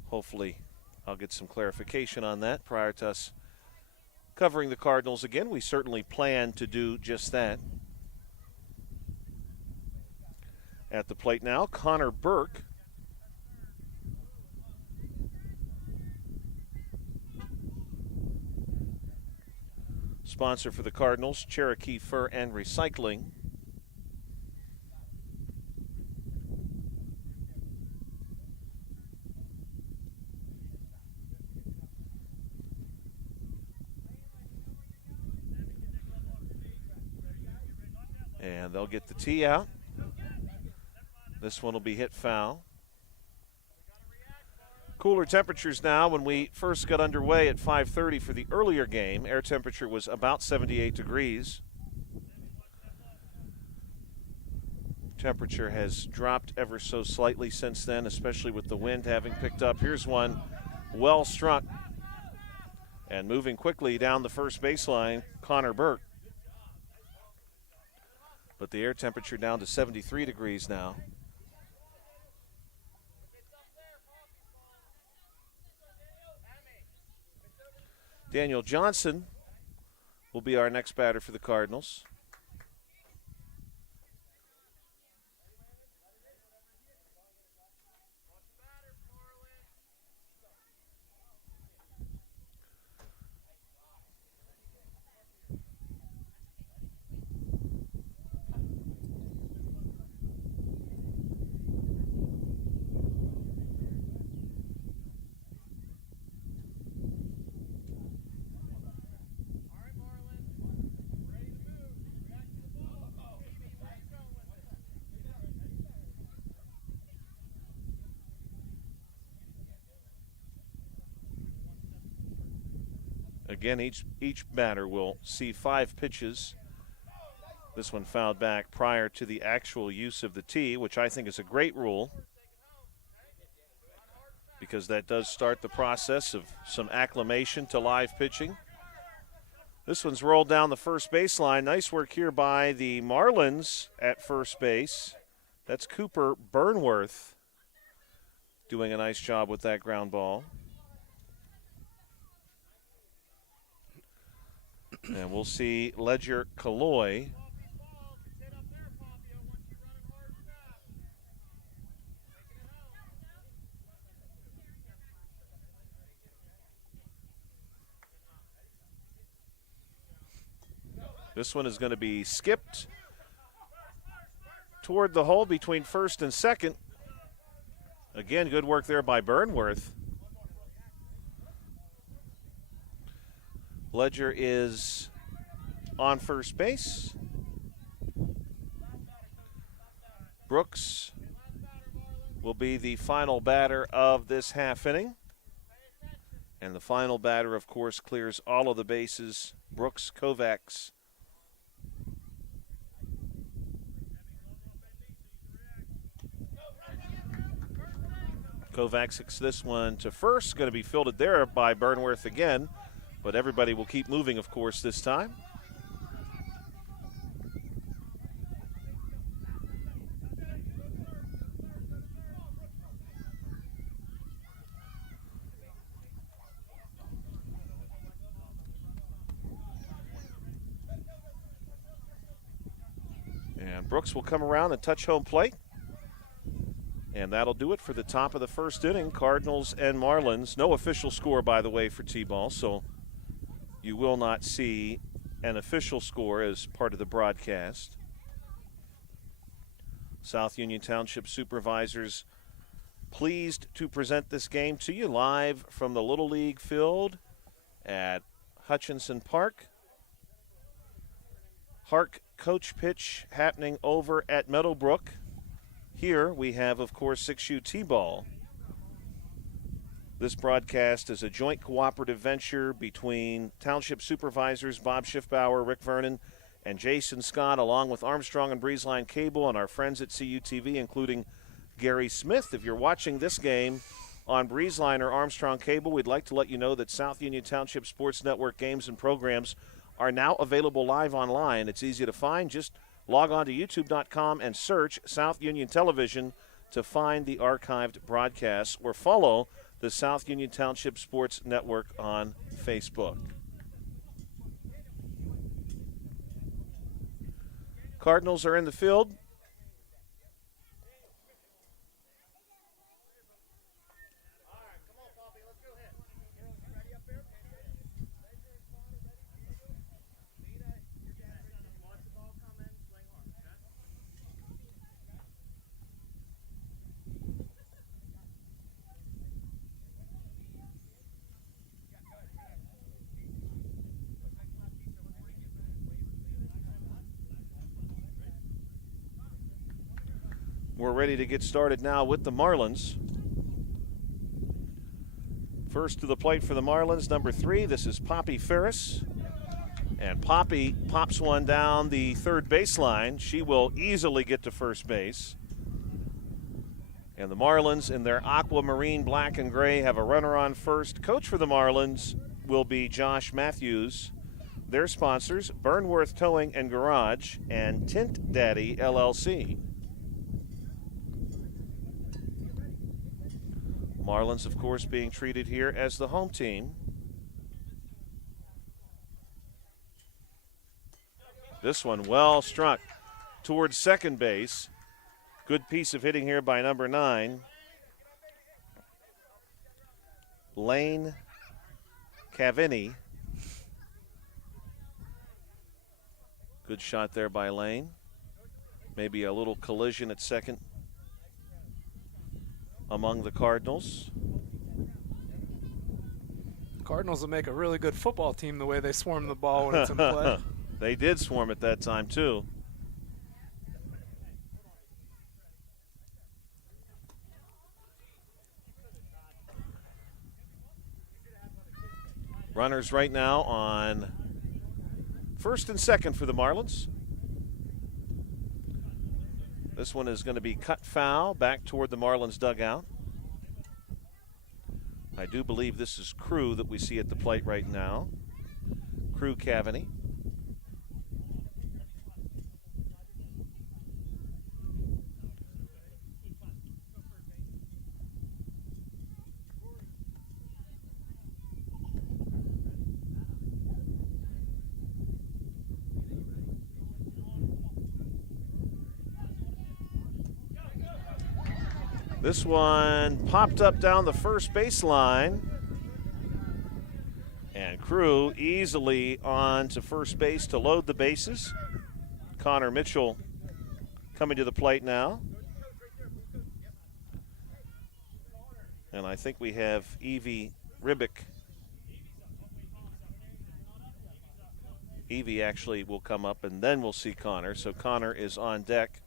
hopefully I'll get some clarification on that prior to us covering the Cardinals again. We certainly plan to do just that. At the plate now, Connor Burke. Sponsor for the Cardinals, Cherokee Fur and Recycling. And they'll get the tee out. This one will be hit foul. Cooler temperatures now. When we first got underway at 5:30 for the earlier game, air temperature was about 78 degrees. Temperature has dropped ever so slightly since then, especially with the wind having picked up. Here's one well struck. And moving quickly down the first baseline, Connor Burke. but the air temperature down to 73 degrees now. Daniel Johnson will be our next batter for the Cardinals. Again, each batter will see 5 pitches. This one fouled back prior to the actual use of the tee, which I think is a great rule because that does start the process of some acclimation to live pitching. This one's rolled down the first baseline. Nice work here by the Marlins at first base. That's Cooper Burnworth doing a nice job with that ground ball. And we'll see Ledger Kaloy this one is going to be skipped toward the hole between first and second. Again, good work there by Burnworth. Ledger is on first base. Brooks will be the final batter of this half inning. And the final batter, of course, clears all of the bases. Brooks Kovacs. Kovacs hits this one to first. Going to be fielded there by Burnworth again. But everybody will keep moving, of course, this time. And Brooks will come around and touch home plate. And that'll do it for the top of the first inning. Cardinals and Marlins. No official score, by the way, for T-ball, so you will not see an official score as part of the broadcast. South Union Township supervisors pleased to present this game to you live from the Little League field at Hutchinson Park. HARC coach pitch happening over at Meadowbrook. Here we have, of course, 6U T-ball. This broadcast is a joint cooperative venture between Township Supervisors Bob Schiffbauer, Rick Vernon, and Jason Scott, along with Armstrong and Breezeline Cable and our friends at CUTV, including Gary Smith. If you're watching this game on Breezeline or Armstrong Cable, we'd like to let you know that South Union Township Sports Network games and programs are now available live online. It's easy to find. Just log on to youtube.com and search South Union Television to find the archived broadcasts, or follow the South Union Township Sports Network on Facebook. Cardinals are in the field. We're ready to get started now with the Marlins. First to the plate for the Marlins, number 3. This is Poppy Ferris. And Poppy pops one down the third baseline. She will easily get to first base. And the Marlins, in their aquamarine black and gray, have a runner on first. Coach for the Marlins will be Josh Matthews. their sponsors, Burnworth Towing and Garage and Tint Daddy LLC. Marlins, of course, being treated here as the home team. This one well struck towards second base. Good piece of hitting here by number 9. Lane Cavini. Good shot there by Lane. Maybe a little collision at second among the Cardinals. Cardinals will make a really good football team the way they swarm the ball when it's in play. They did swarm at that time, too. Runners right now on first and second for the Marlins. This one is going to be cut foul back toward the Marlins dugout. I do believe this is Crew that we see at the plate right now. Crew Cavani. This one popped up down the first baseline. And Crew easily on to first base to load the bases. Connor Mitchell coming to the plate now. And I think we have Evie Ribic. Evie actually will come up, and then we'll see Connor. So Connor is on deck.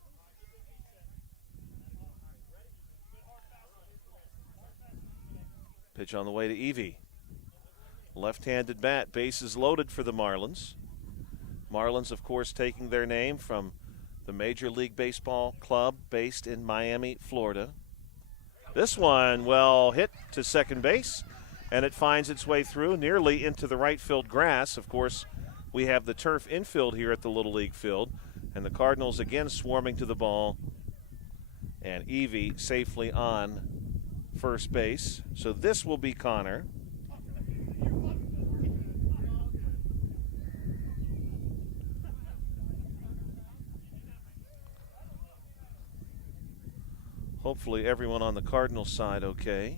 Pitch on the way to Evie. Left-handed bat, bases loaded for the Marlins. Marlins, of course, taking their name from the Major League Baseball club based in Miami, Florida. This one, well, hit to second base, and it finds its way through nearly into the right field grass. Of course, we have the turf infield here at the Little League field, and the Cardinals again swarming to the ball, and Evie safely on first base. So this will be Connor. Hopefully everyone on the Cardinals side okay.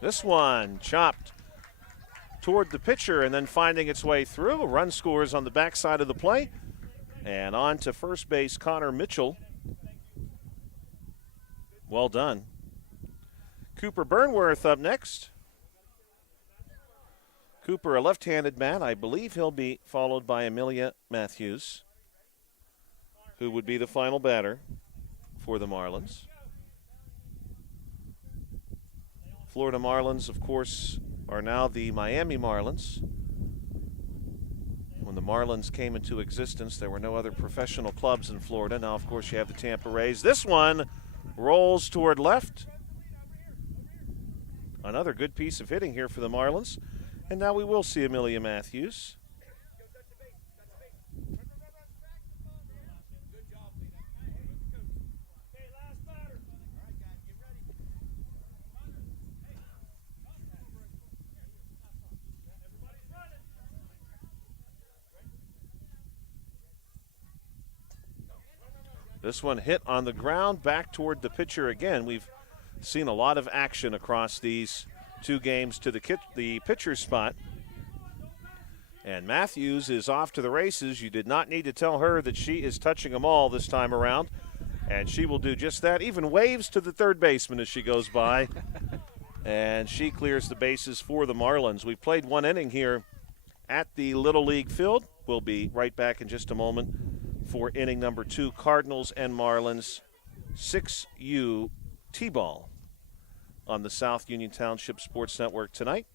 This one chopped toward the pitcher and then finding its way through. A run scores on the backside of the play. And on to first base, Connor Mitchell. Well done. Cooper Burnworth up next. Cooper, a left-handed bat. I believe he'll be followed by Amelia Matthews, who would be the final batter for the Marlins. Florida Marlins, of course, are now the Miami Marlins. When the Marlins came into existence, there were no other professional clubs in Florida. Now, of course, you have the Tampa Rays. This one rolls toward left. Another good piece of hitting here for the Marlins. And now we will see Amelia Matthews. This one hit on the ground back toward the pitcher again. We've seen a lot of action across these two games to the pitcher's spot. And Matthews is off to the races. You did not need to tell her that she is touching them all this time around. And she will do just that, even waves to the third baseman as she goes by. And she clears the bases for the Marlins. We played one inning here at the Little League field. We'll be right back in just a moment for inning number 2, Cardinals and Marlins, 6U T-ball on the South Union Township Sports Network tonight.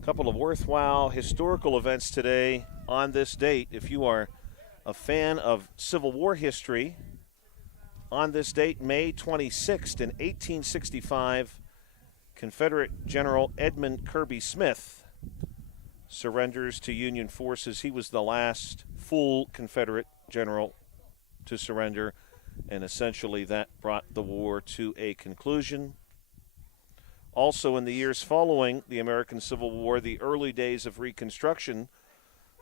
A couple of worthwhile historical events today on this date. If you are a fan of Civil War history, on this date, May 26th in 1865, Confederate General Edmund Kirby Smith surrenders to Union forces. He was the last full Confederate general to surrender, and essentially that brought the war to a conclusion. Also, in the years following the American Civil War, the early days of Reconstruction,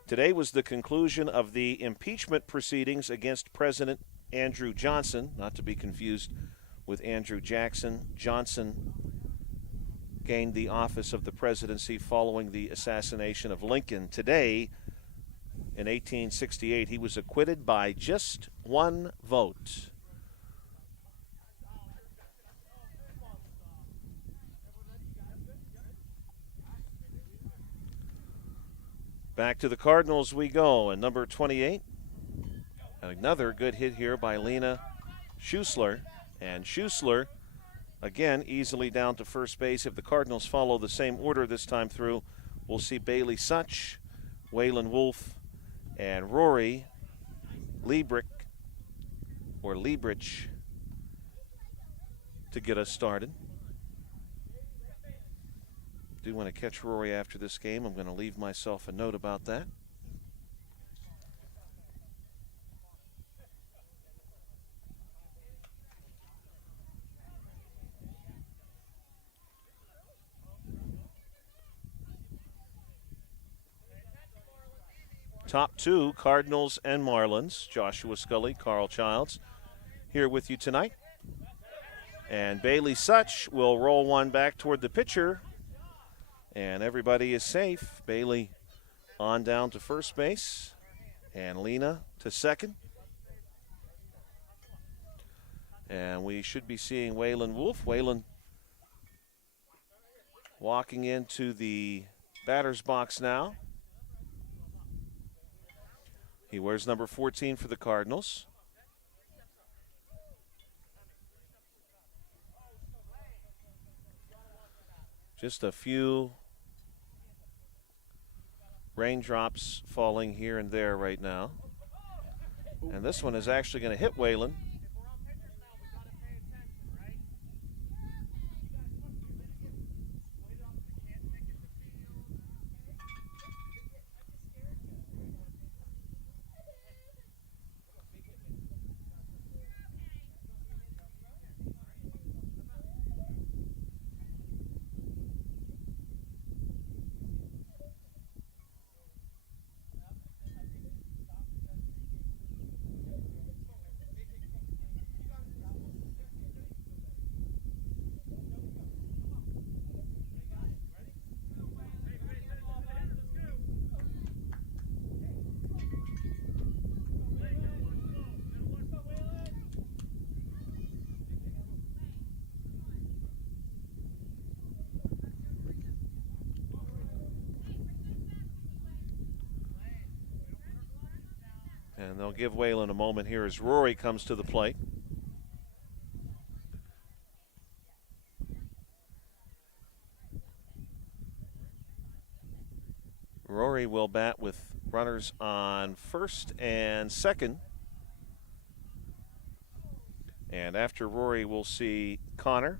today was the conclusion of the impeachment proceedings against President Andrew Johnson, not to be confused with Andrew Jackson. Johnson gained the office of the presidency following the assassination of Lincoln. Today, in 1868, he was acquitted by just one vote. Back to the Cardinals we go, and number 28, another good hit here by Lena Schuessler. And Schuessler, again, easily down to first base. If the Cardinals follow the same order this time through, we'll see Bailey Such, Waylon Wolf, and Rory Liebrich to get us started. Do want to catch Rory after this game. I'm going to leave myself a note about that. Top 2, Cardinals and Marlins. Joshua Scully, Carl Childs here with you tonight. And Bailey Such will roll one back toward the pitcher. And everybody is safe. Bailey on down to first base. And Lena to second. And we should be seeing Waylon Wolf. Waylon walking into the batter's box now. He wears number 14 for the Cardinals. Just a few raindrops falling here and there right now. And this one is actually going to hit Waylon. And they'll give Waylon a moment here as Rory comes to the plate. Rory will bat with runners on first and second. And after Rory, we'll see Connor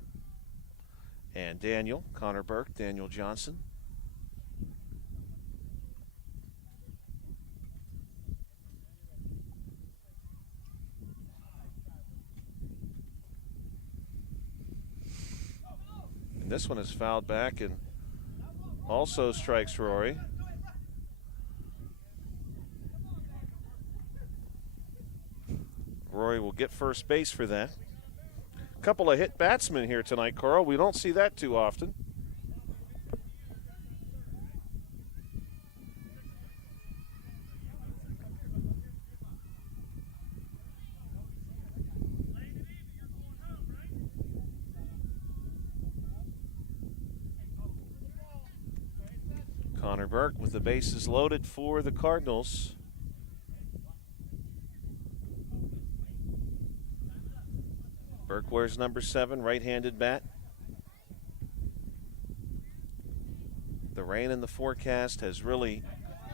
and Daniel. Connor Burke, Daniel Johnson. This one is fouled back and also strikes Rory. Rory will get first base for that. A couple of hit batsmen here tonight, Carl. We don't see that too often. Connor Burke with the bases loaded for the Cardinals. Burke wears number 7, right-handed bat. The rain in the forecast has really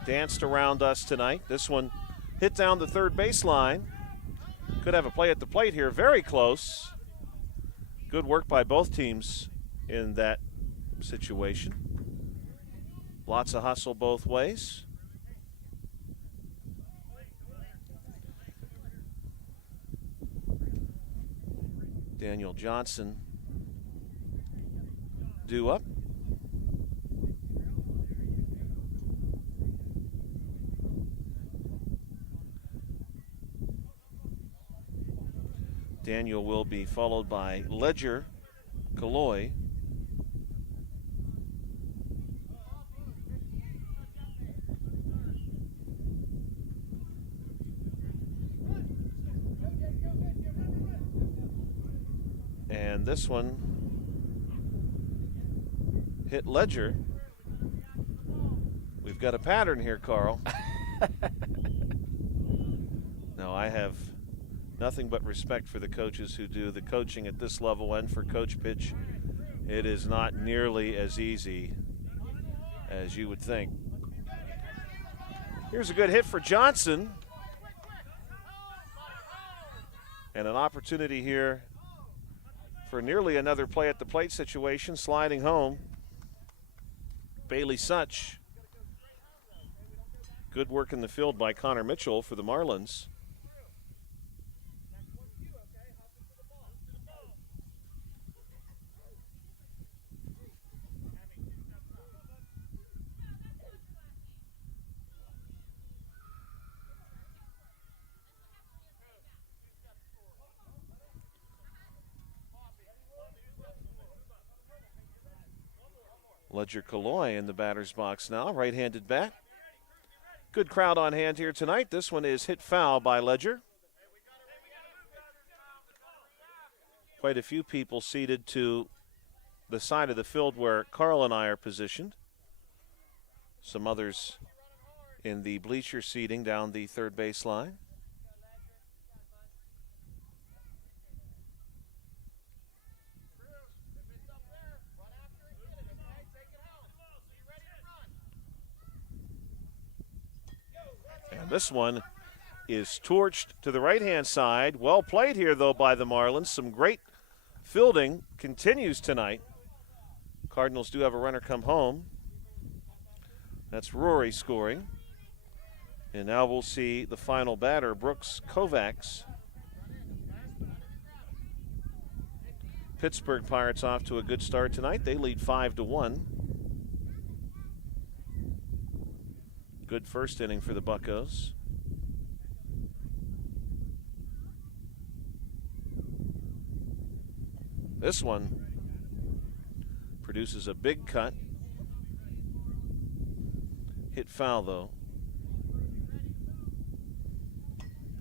danced around us tonight. This one hit down the third baseline. Could have a play at the plate here, very close. Good work by both teams in that situation. Lots of hustle both ways. Daniel Johnson due up. Daniel will be followed by Ledger, Caloy, and this one hit Ledger. We've got a pattern here, Carl. No, I have nothing but respect for the coaches who do the coaching at this level, and for Coach Pitch, it is not nearly as easy as you would think. Here's a good hit for Johnson. And an opportunity here for nearly another play at the plate situation, sliding home. Bailey Such. Good work in the field by Connor Mitchell for the Marlins. Ledger Caloy in the batter's box now, right-handed bat. Good crowd on hand here tonight. This one is hit foul by Ledger. Quite a few people seated to the side of the field where Carl and I are positioned. Some others in the bleacher seating down the third base line. This one is torched to the right-hand side. Well played here, though, by the Marlins. Some great fielding continues tonight. Cardinals do have a runner come home. That's Rory scoring. And now we'll see the final batter, Brooks Kovacs. Pittsburgh Pirates off to a good start tonight. They lead 5-1. Good first inning for the Buccos. This one produces a big cut. Hit foul, though.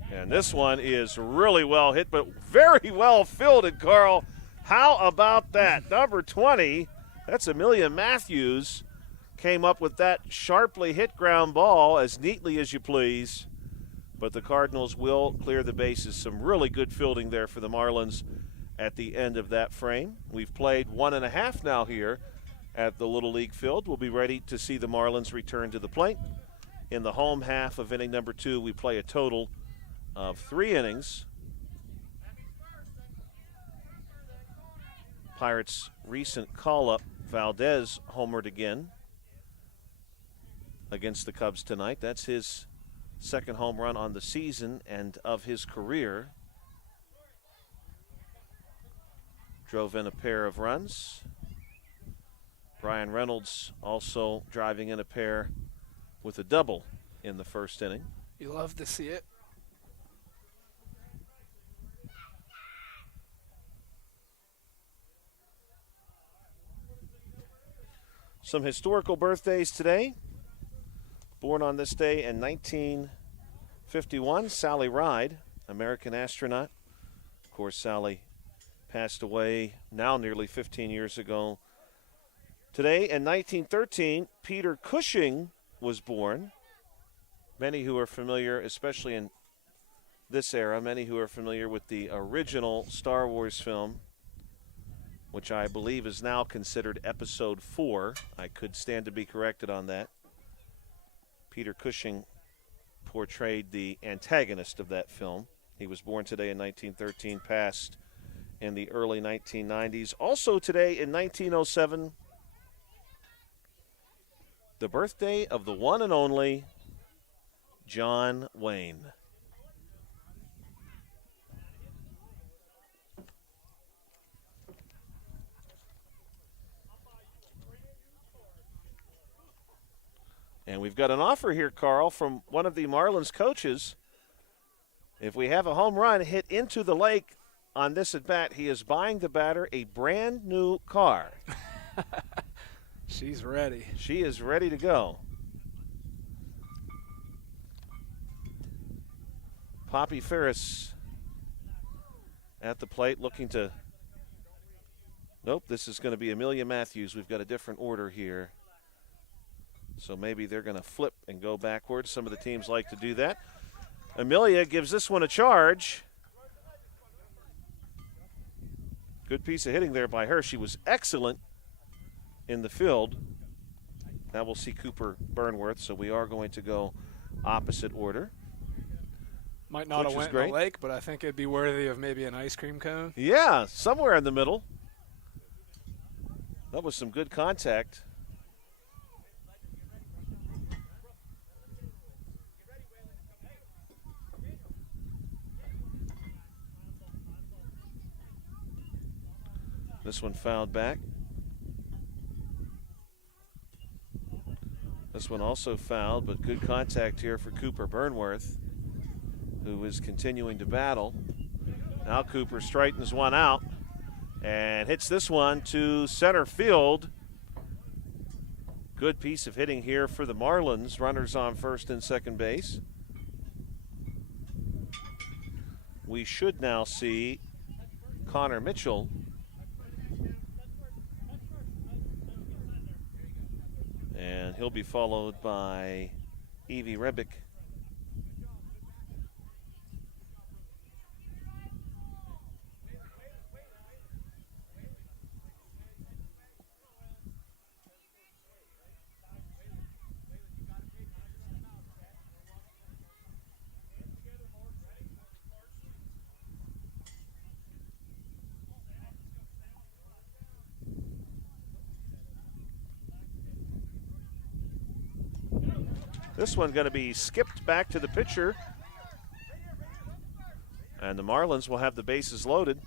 And this one is really well hit, but very well fielded, Carl. How about that? Number 20, that's Amelia Matthews. Came up with that sharply hit ground ball as neatly as you please. But the Cardinals will clear the bases. Some really good fielding there for the Marlins at the end of that frame. We've played 1.5 now here at the Little League field. We'll be ready to see the Marlins return to the plate. In the home half of inning number 2, we play a total of 3 innings. Pirates' recent call-up, Valdez homered again against the Cubs tonight. That's his second home run on the season and of his career. Drove in a pair of runs. Brian Reynolds also driving in a pair with a double in the first inning. You love to see it. Some historical birthdays today. Born on this day in 1951, Sally Ride, American astronaut. Of course, Sally passed away now nearly 15 years ago Today in 1913, Peter Cushing was born. Many who are familiar, especially in this era, many who are familiar with the original Star Wars film, which I believe is now considered Episode 4. I could stand to be corrected on that. Peter Cushing portrayed the antagonist of that film. He was born today in 1913, passed in the early 1990s. Also today in 1907, the birthday of the one and only John Wayne. And we've got an offer here, Carl, from one of the Marlins coaches. If we have a home run hit into the lake on this at bat, he is buying the batter a brand new car. She's ready. She is ready to go. Poppy Ferris at the plate looking to. Nope, this is going to be Amelia Matthews. We've got a different order here. So maybe they're going to flip and go backwards. Some of the teams like to do that. Amelia gives this one a charge. Good piece of hitting there by her. She was excellent in the field. Now we'll see Cooper Burnworth, so we are going to go opposite order. Might not have went in the lake, but I think it'd be worthy of maybe an ice cream cone. Yeah, somewhere in the middle. That was some good contact. This one fouled back. This one also fouled, but good contact here for Cooper Burnworth, who is continuing to battle. Now Cooper straightens one out and hits this one to center field. Good piece of hitting here for the Marlins. Runners on first and second base. We should now see Connor Mitchell and he'll be followed by Evie Rebick. This one going to be skipped back to the pitcher. And the Marlins will have the bases loaded.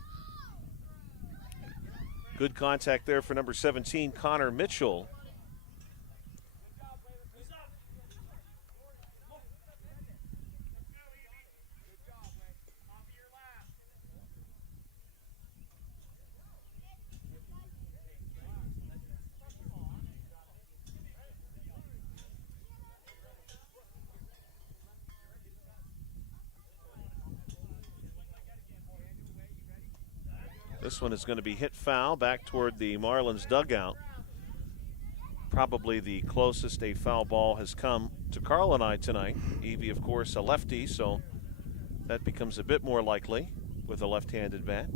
Good contact there for number 17, Connor Mitchell. This one is going to be hit foul back toward the Marlins dugout. Probably the closest a foul ball has come to Carl and I tonight. Evie, of course, a lefty, so that becomes a bit more likely with a left-handed bat.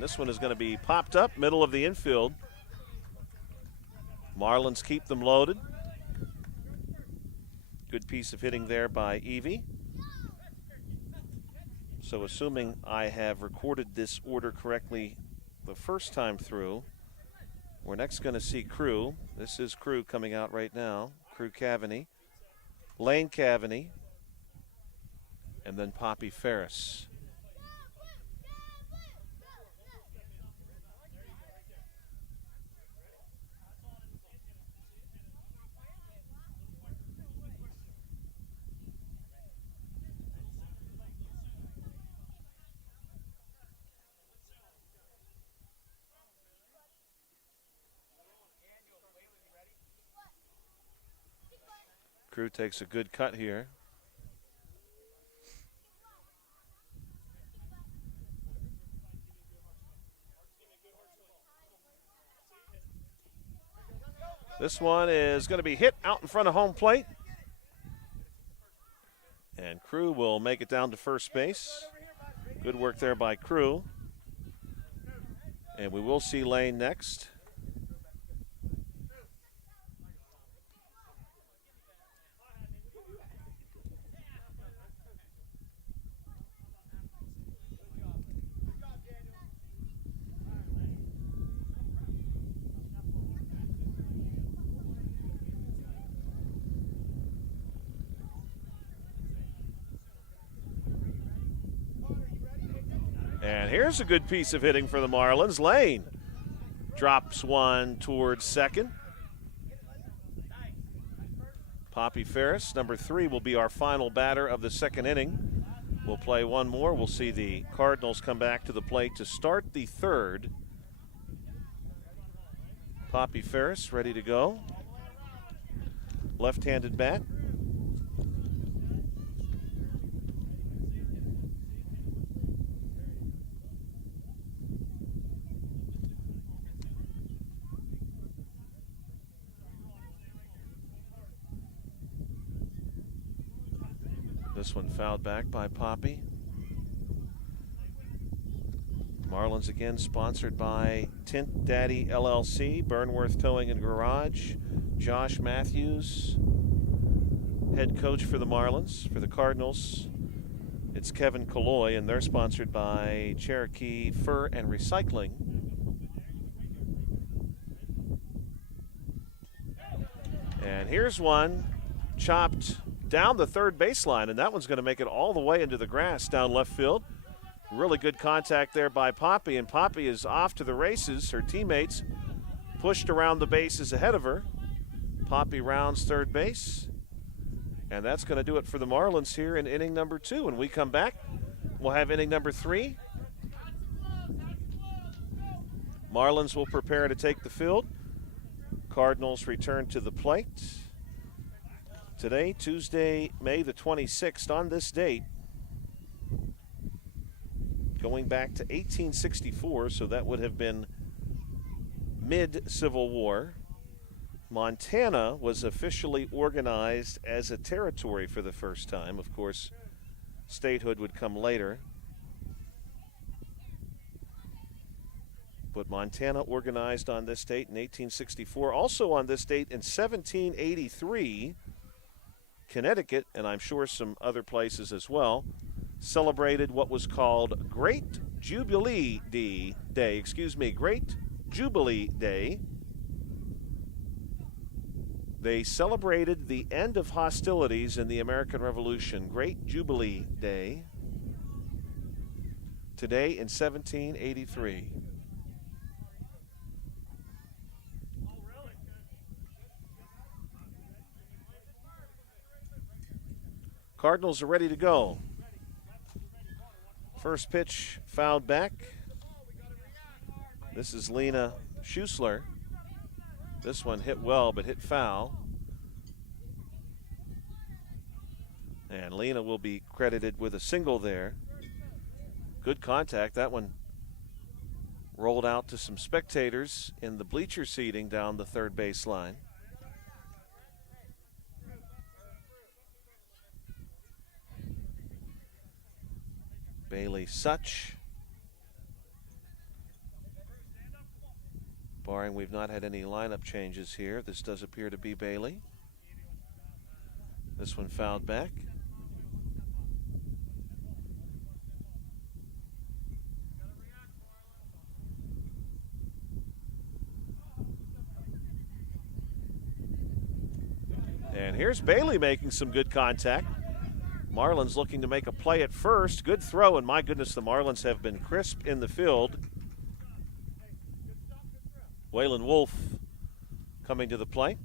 And this one is going to be popped up, middle of the infield. Marlins keep them loaded. Good piece of hitting there by Evie. So assuming I have recorded this order correctly the first time through, we're next going to see Crew. This is Crew coming out right now. Crew Cavaney, Lane Cavaney, and then Poppy Ferris. Crew takes a good cut here. This one is going to be hit out in front of home plate. And Crew will make it down to first base. Good work there by Crew. And we will see Lane next. And here's a good piece of hitting for the Marlins. Lane drops one towards second. Poppy Ferris, number 3, will be our final batter of the second inning. We'll play one more. We'll see the Cardinals come back to the plate to start the third. Poppy Ferris ready to go. Left-handed bat. This one fouled back by Poppy. Marlins again sponsored by Tint Daddy LLC, Burnworth Towing and Garage. Josh Matthews, head coach for the Marlins. For the Cardinals, it's Kevin Colloy, and they're sponsored by Cherokee Fur and Recycling. And here's one chopped down the third baseline, and that one's going to make it all the way into the grass down left field. Really good contact there by Poppy, and Poppy is off to the races. Her teammates pushed around the bases ahead of her. Poppy rounds third base, and that's going to do it for the Marlins here in inning number 2. When we come back, we'll have inning number 3. Marlins will prepare to take the field. Cardinals return to the plate. Today, Tuesday, May the 26th, on this date, going back to 1864, so that would have been mid-Civil War, Montana was officially organized as a territory for the first time. Of course, statehood would come later. But Montana organized on this date in 1864. Also on this date in 1783, Connecticut, and I'm sure some other places as well, celebrated what was called Great Jubilee Day. Great Jubilee Day. They celebrated the end of hostilities in the American Revolution. Great Jubilee Day. Today in 1783. Cardinals are ready to go. First pitch fouled back. This is Lena Schuessler. This one hit well, but hit foul. And Lena will be credited with a single there. Good contact. That one rolled out to some spectators in the bleacher seating down the third base line. Bailey Such. Barring we've not had any lineup changes here, this does appear to be Bailey. This one fouled back. And here's Bailey making some good contact. Marlins looking to make a play at first. Good throw, and my goodness, the Marlins have been crisp in the field. Waylon Wolf coming to the plate.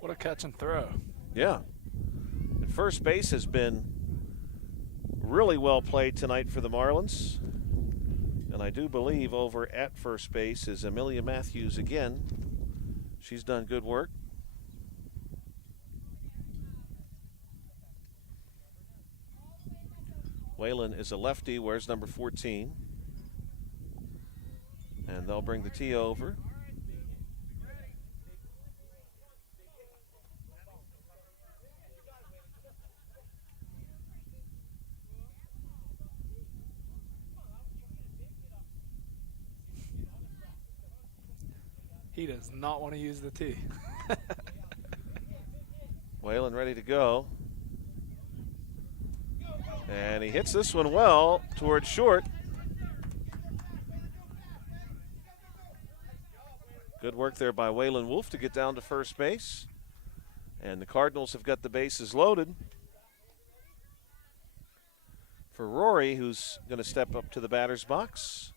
What a catch and throw. Yeah. And first base has been really well played tonight for the Marlins. And I do believe over at first base is Amelia Matthews again. She's done good work. Whalen is a lefty, wears number 14. And they'll bring the tee over. He does not want to use the tee. Whalen ready to go. And he hits this one well towards short. Good work there by Waylon Wolf to get down to first base. And the Cardinals have got the bases loaded for Rory, who's going to step up to the batter's box.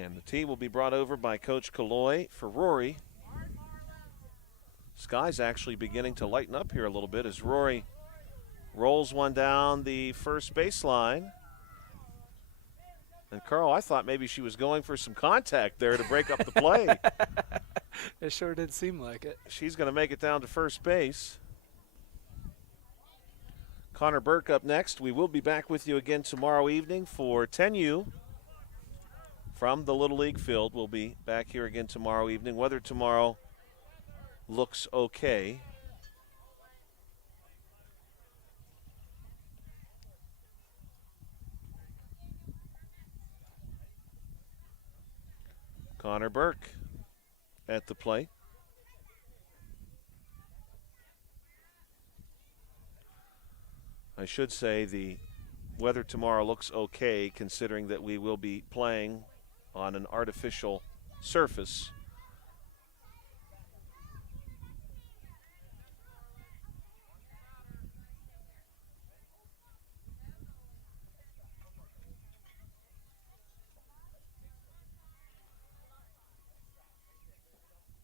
And the tee will be brought over by Coach Kaloy for Rory. Sky's actually beginning to lighten up here a little bit as Rory rolls one down the first baseline. And Carl, I thought maybe she was going for some contact there to break up the play. It sure did seem like it. She's going to make it down to first base. Connor Burke up next. We will be back with you again tomorrow evening for 10U. From the Little League field. We'll be back here again tomorrow evening. Weather tomorrow looks okay. Connor Burke at the plate. I should say the weather tomorrow looks okay considering that we will be playing on an artificial surface.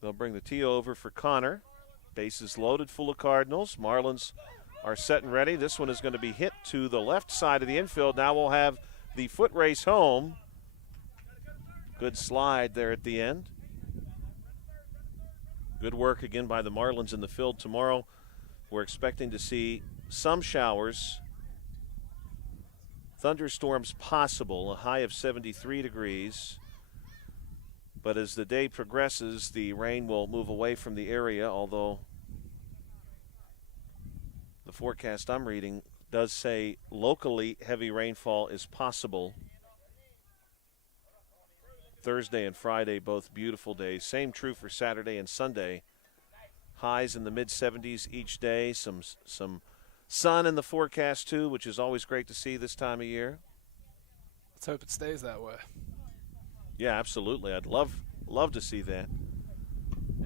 They'll bring the tee over for Connor. Bases loaded full of Cardinals. Marlins are set and ready. This one is going to be hit to the left side of the infield. Now we'll have the foot race home. Good slide there at the end. Good work again by the Marlins in the field tomorrow. We're expecting to see some showers. Thunderstorms possible, a high of 73 degrees. But as the day progresses, the rain will move away from the area, although the forecast I'm reading does say locally heavy rainfall is possible. Thursday and Friday, both beautiful days. Same true for Saturday and Sunday. Highs in the mid-70s each day. Some sun in the forecast, too, which is always great to see this time of year. Let's hope it stays that way. Yeah, absolutely. I'd love to see that.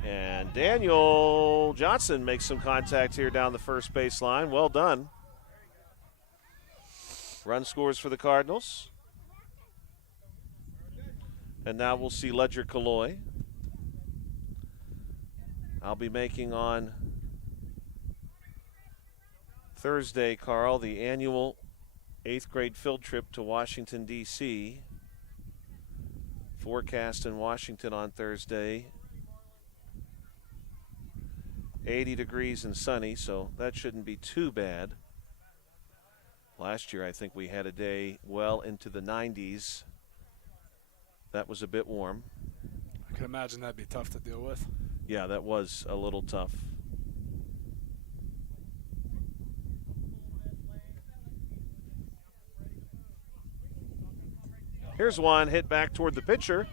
And Daniel Johnson makes some contact here down the first baseline. Well done. Run scores for the Cardinals. And now we'll see Ledger Kaloy. I'll be making on Thursday, Carl, the annual 8th grade field trip to Washington, D.C. Forecast in Washington on Thursday. 80 degrees and sunny, so that shouldn't be too bad. Last year, I think we had a day well into the 90s. That was a bit warm. I can imagine that'd be tough to deal with. Yeah, that was a little tough. Here's one hit back toward the pitcher.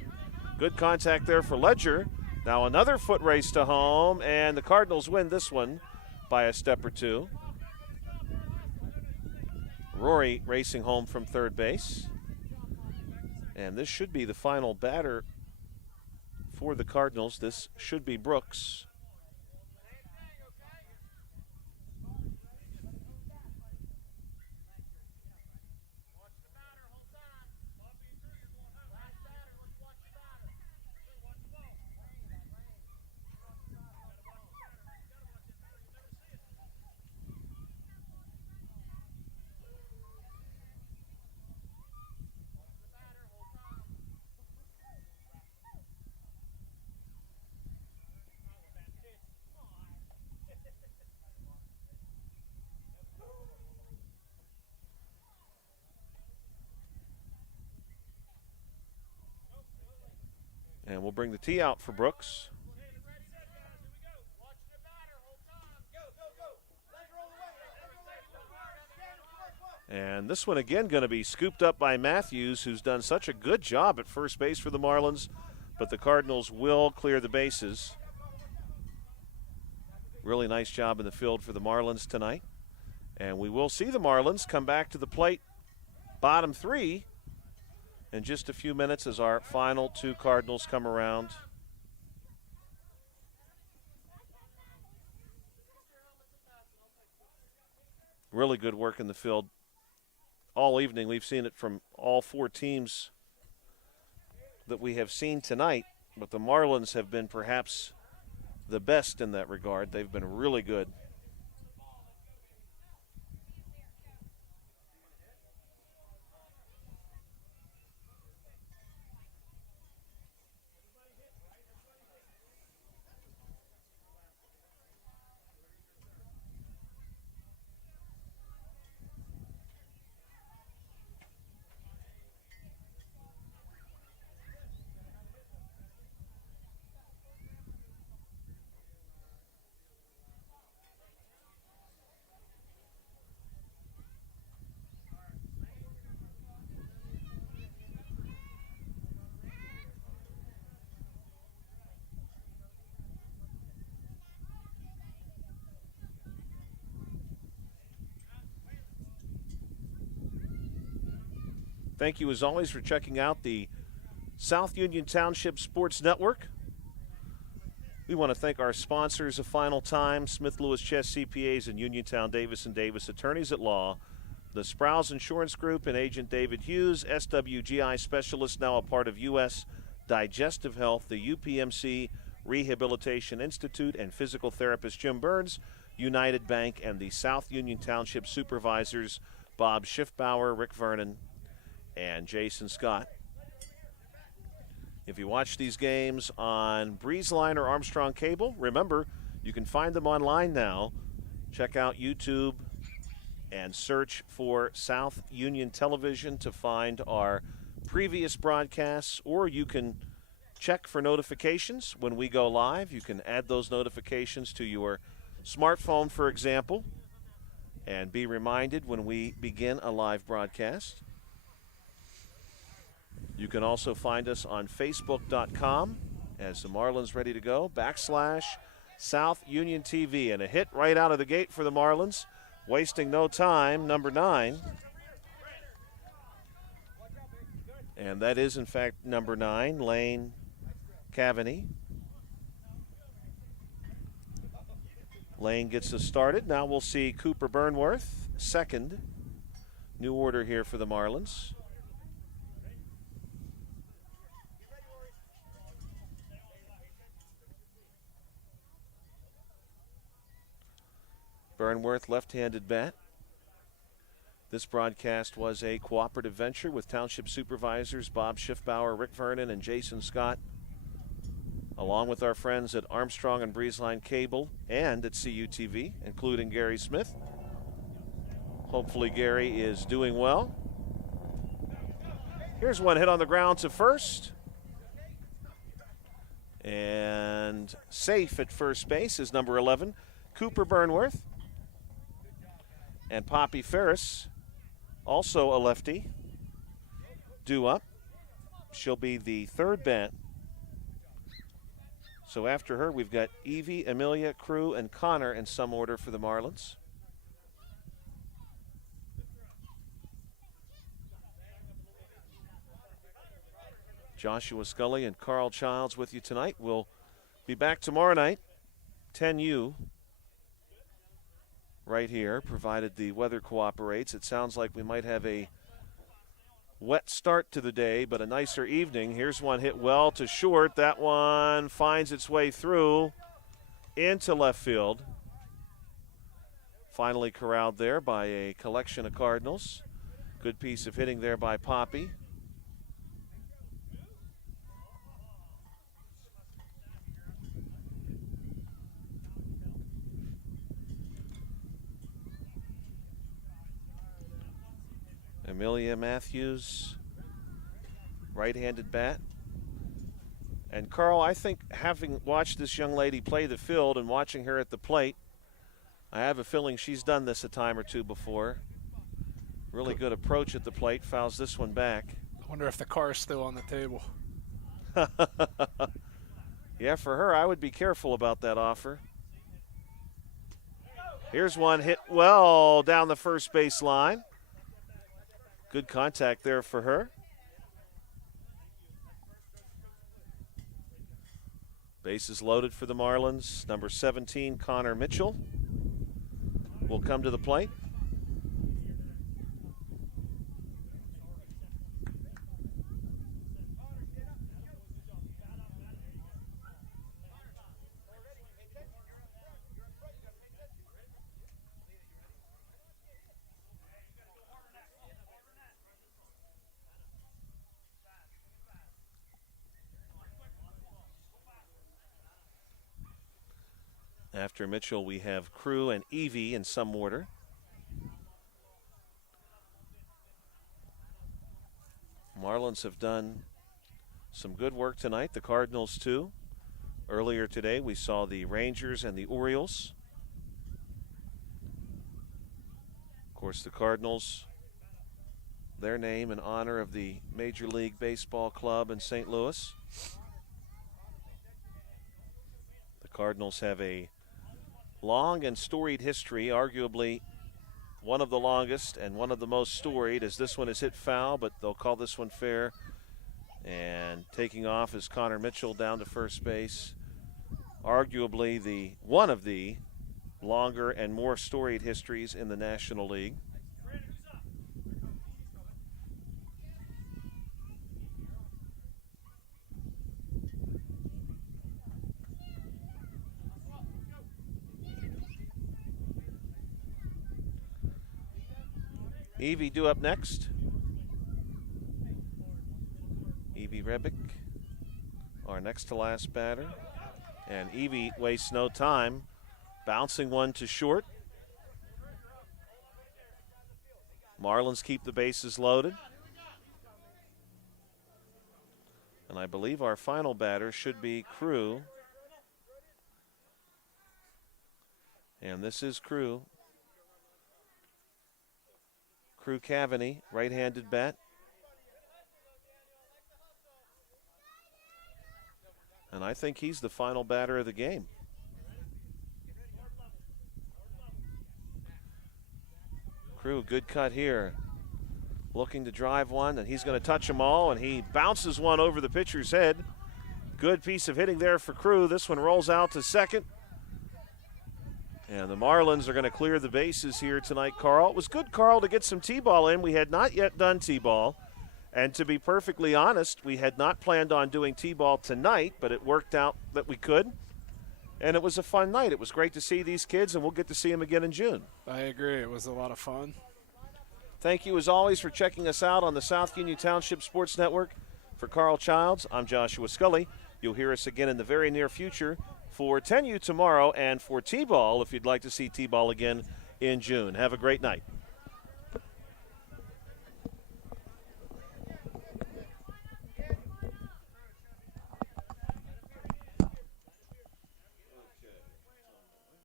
Good contact there for Ledger. Now another foot race to home, and the Cardinals win this one by a step or two. Rory racing home from third base. And this should be the final batter for the Cardinals. This should be Brooks. And we'll bring the tee out for Brooks. And this one again going to be scooped up by Matthews, who's done such a good job at first base for the Marlins, but the Cardinals will clear the bases. Really nice job in the field for the Marlins tonight. And we will see the Marlins come back to the plate, bottom three, in just a few minutes as our final two Cardinals come around. Really good work in the field all evening. We've seen it from all four teams that we have seen tonight, but the Marlins have been perhaps the best in that regard. They've been really good. Thank you, as always, for checking out the South Union Township Sports Network. We want to thank our sponsors a final time, Smith Lewis Chess CPAs and Uniontown Davis & Davis Attorneys at Law, the Sprouse Insurance Group and Agent David Hughes, SWGI Specialist, now a part of U.S. Digestive Health, the UPMC Rehabilitation Institute, and physical therapist Jim Burns, United Bank, and the South Union Township Supervisors, Bob Schiffbauer, Rick Vernon, and Jason Scott. If you watch these games on Breezeline or Armstrong Cable, remember, you can find them online now. Check out YouTube and search for South Union Television to find our previous broadcasts, or you can check for notifications when we go live. You can add those notifications to your smartphone, for example, and be reminded when we begin a live broadcast. You can also find us on Facebook.com as the Marlins ready to go, /South Union TV. And a hit right out of the gate for the Marlins, wasting no time, number 9. And that is, in fact, number 9, Lane Cavaney. Lane gets us started. Now we'll see Cooper Burnworth, second. New order here for the Marlins. Burnworth, left-handed bat. This broadcast was a cooperative venture with Township Supervisors Bob Schiffbauer, Rick Vernon, and Jason Scott, along with our friends at Armstrong and Breezeline Cable and at CUTV, including Gary Smith. Hopefully Gary is doing well. Here's one hit on the ground to first. And safe at first base is number 11, Cooper Burnworth. And Poppy Ferris, also a lefty, due up. She'll be the third bat. So after her, we've got Evie, Amelia, Crew, and Connor in some order for the Marlins. Joshua Scully and Carl Childs with you tonight. We'll be back tomorrow night, 10U, right here, provided the weather cooperates. It sounds like we might have a wet start to the day, but a nicer evening. Here's one hit well to short. That one finds its way through into left field. Finally corralled there by a collection of Cardinals. Good piece of hitting there by Poppy. Amelia Matthews, right-handed bat. And Carl, I think having watched this young lady play the field and watching her at the plate, I have a feeling she's done this a time or two before. Really good approach at the plate, fouls this one back. I wonder if the car's still on the table. Yeah, for her, I would be careful about that offer. Here's one hit well down the first base line. Good contact there for her. Bases loaded for the Marlins. Number 17, Connor Mitchell, will come to the plate. After Mitchell, we have Crew and Evie in some order. Marlins have done some good work tonight. The Cardinals, too. Earlier today, we saw the Rangers and the Orioles. Of course, the Cardinals, their name in honor of the Major League Baseball club in St. Louis. The Cardinals have a long and storied history, arguably one of the longest and one of the most storied, as this one is hit foul, but they'll call this one fair. And taking off is Connor Mitchell down to first base. Arguably one of the longer and more storied histories in the National League. Evie due up next. Evie Rebick, our next to last batter. And Evie wastes no time, bouncing one to short. Marlins keep the bases loaded. And I believe our final batter should be Crew. And this is Crew. Crew Cavaney, right-handed bat. And I think he's the final batter of the game. Crew, good cut here. Looking to drive one, and he's going to touch them all, and he bounces one over the pitcher's head. Good piece of hitting there for Crew. This one rolls out to second. And the Marlins are going to clear the bases here tonight, Carl. It was good, Carl, to get some T-ball in. We had not yet done T-ball. And to be perfectly honest, we had not planned on doing T-ball tonight, but it worked out that we could. And it was a fun night. It was great to see these kids, and we'll get to see them again in June. I agree. It was a lot of fun. Thank you, as always, for checking us out on the South Union Township Sports Network. For Carl Childs, I'm Joshua Scully. You'll hear us again in the very near future for 10U tomorrow and for T-ball if you'd like to see T-ball again in June. Have a great night.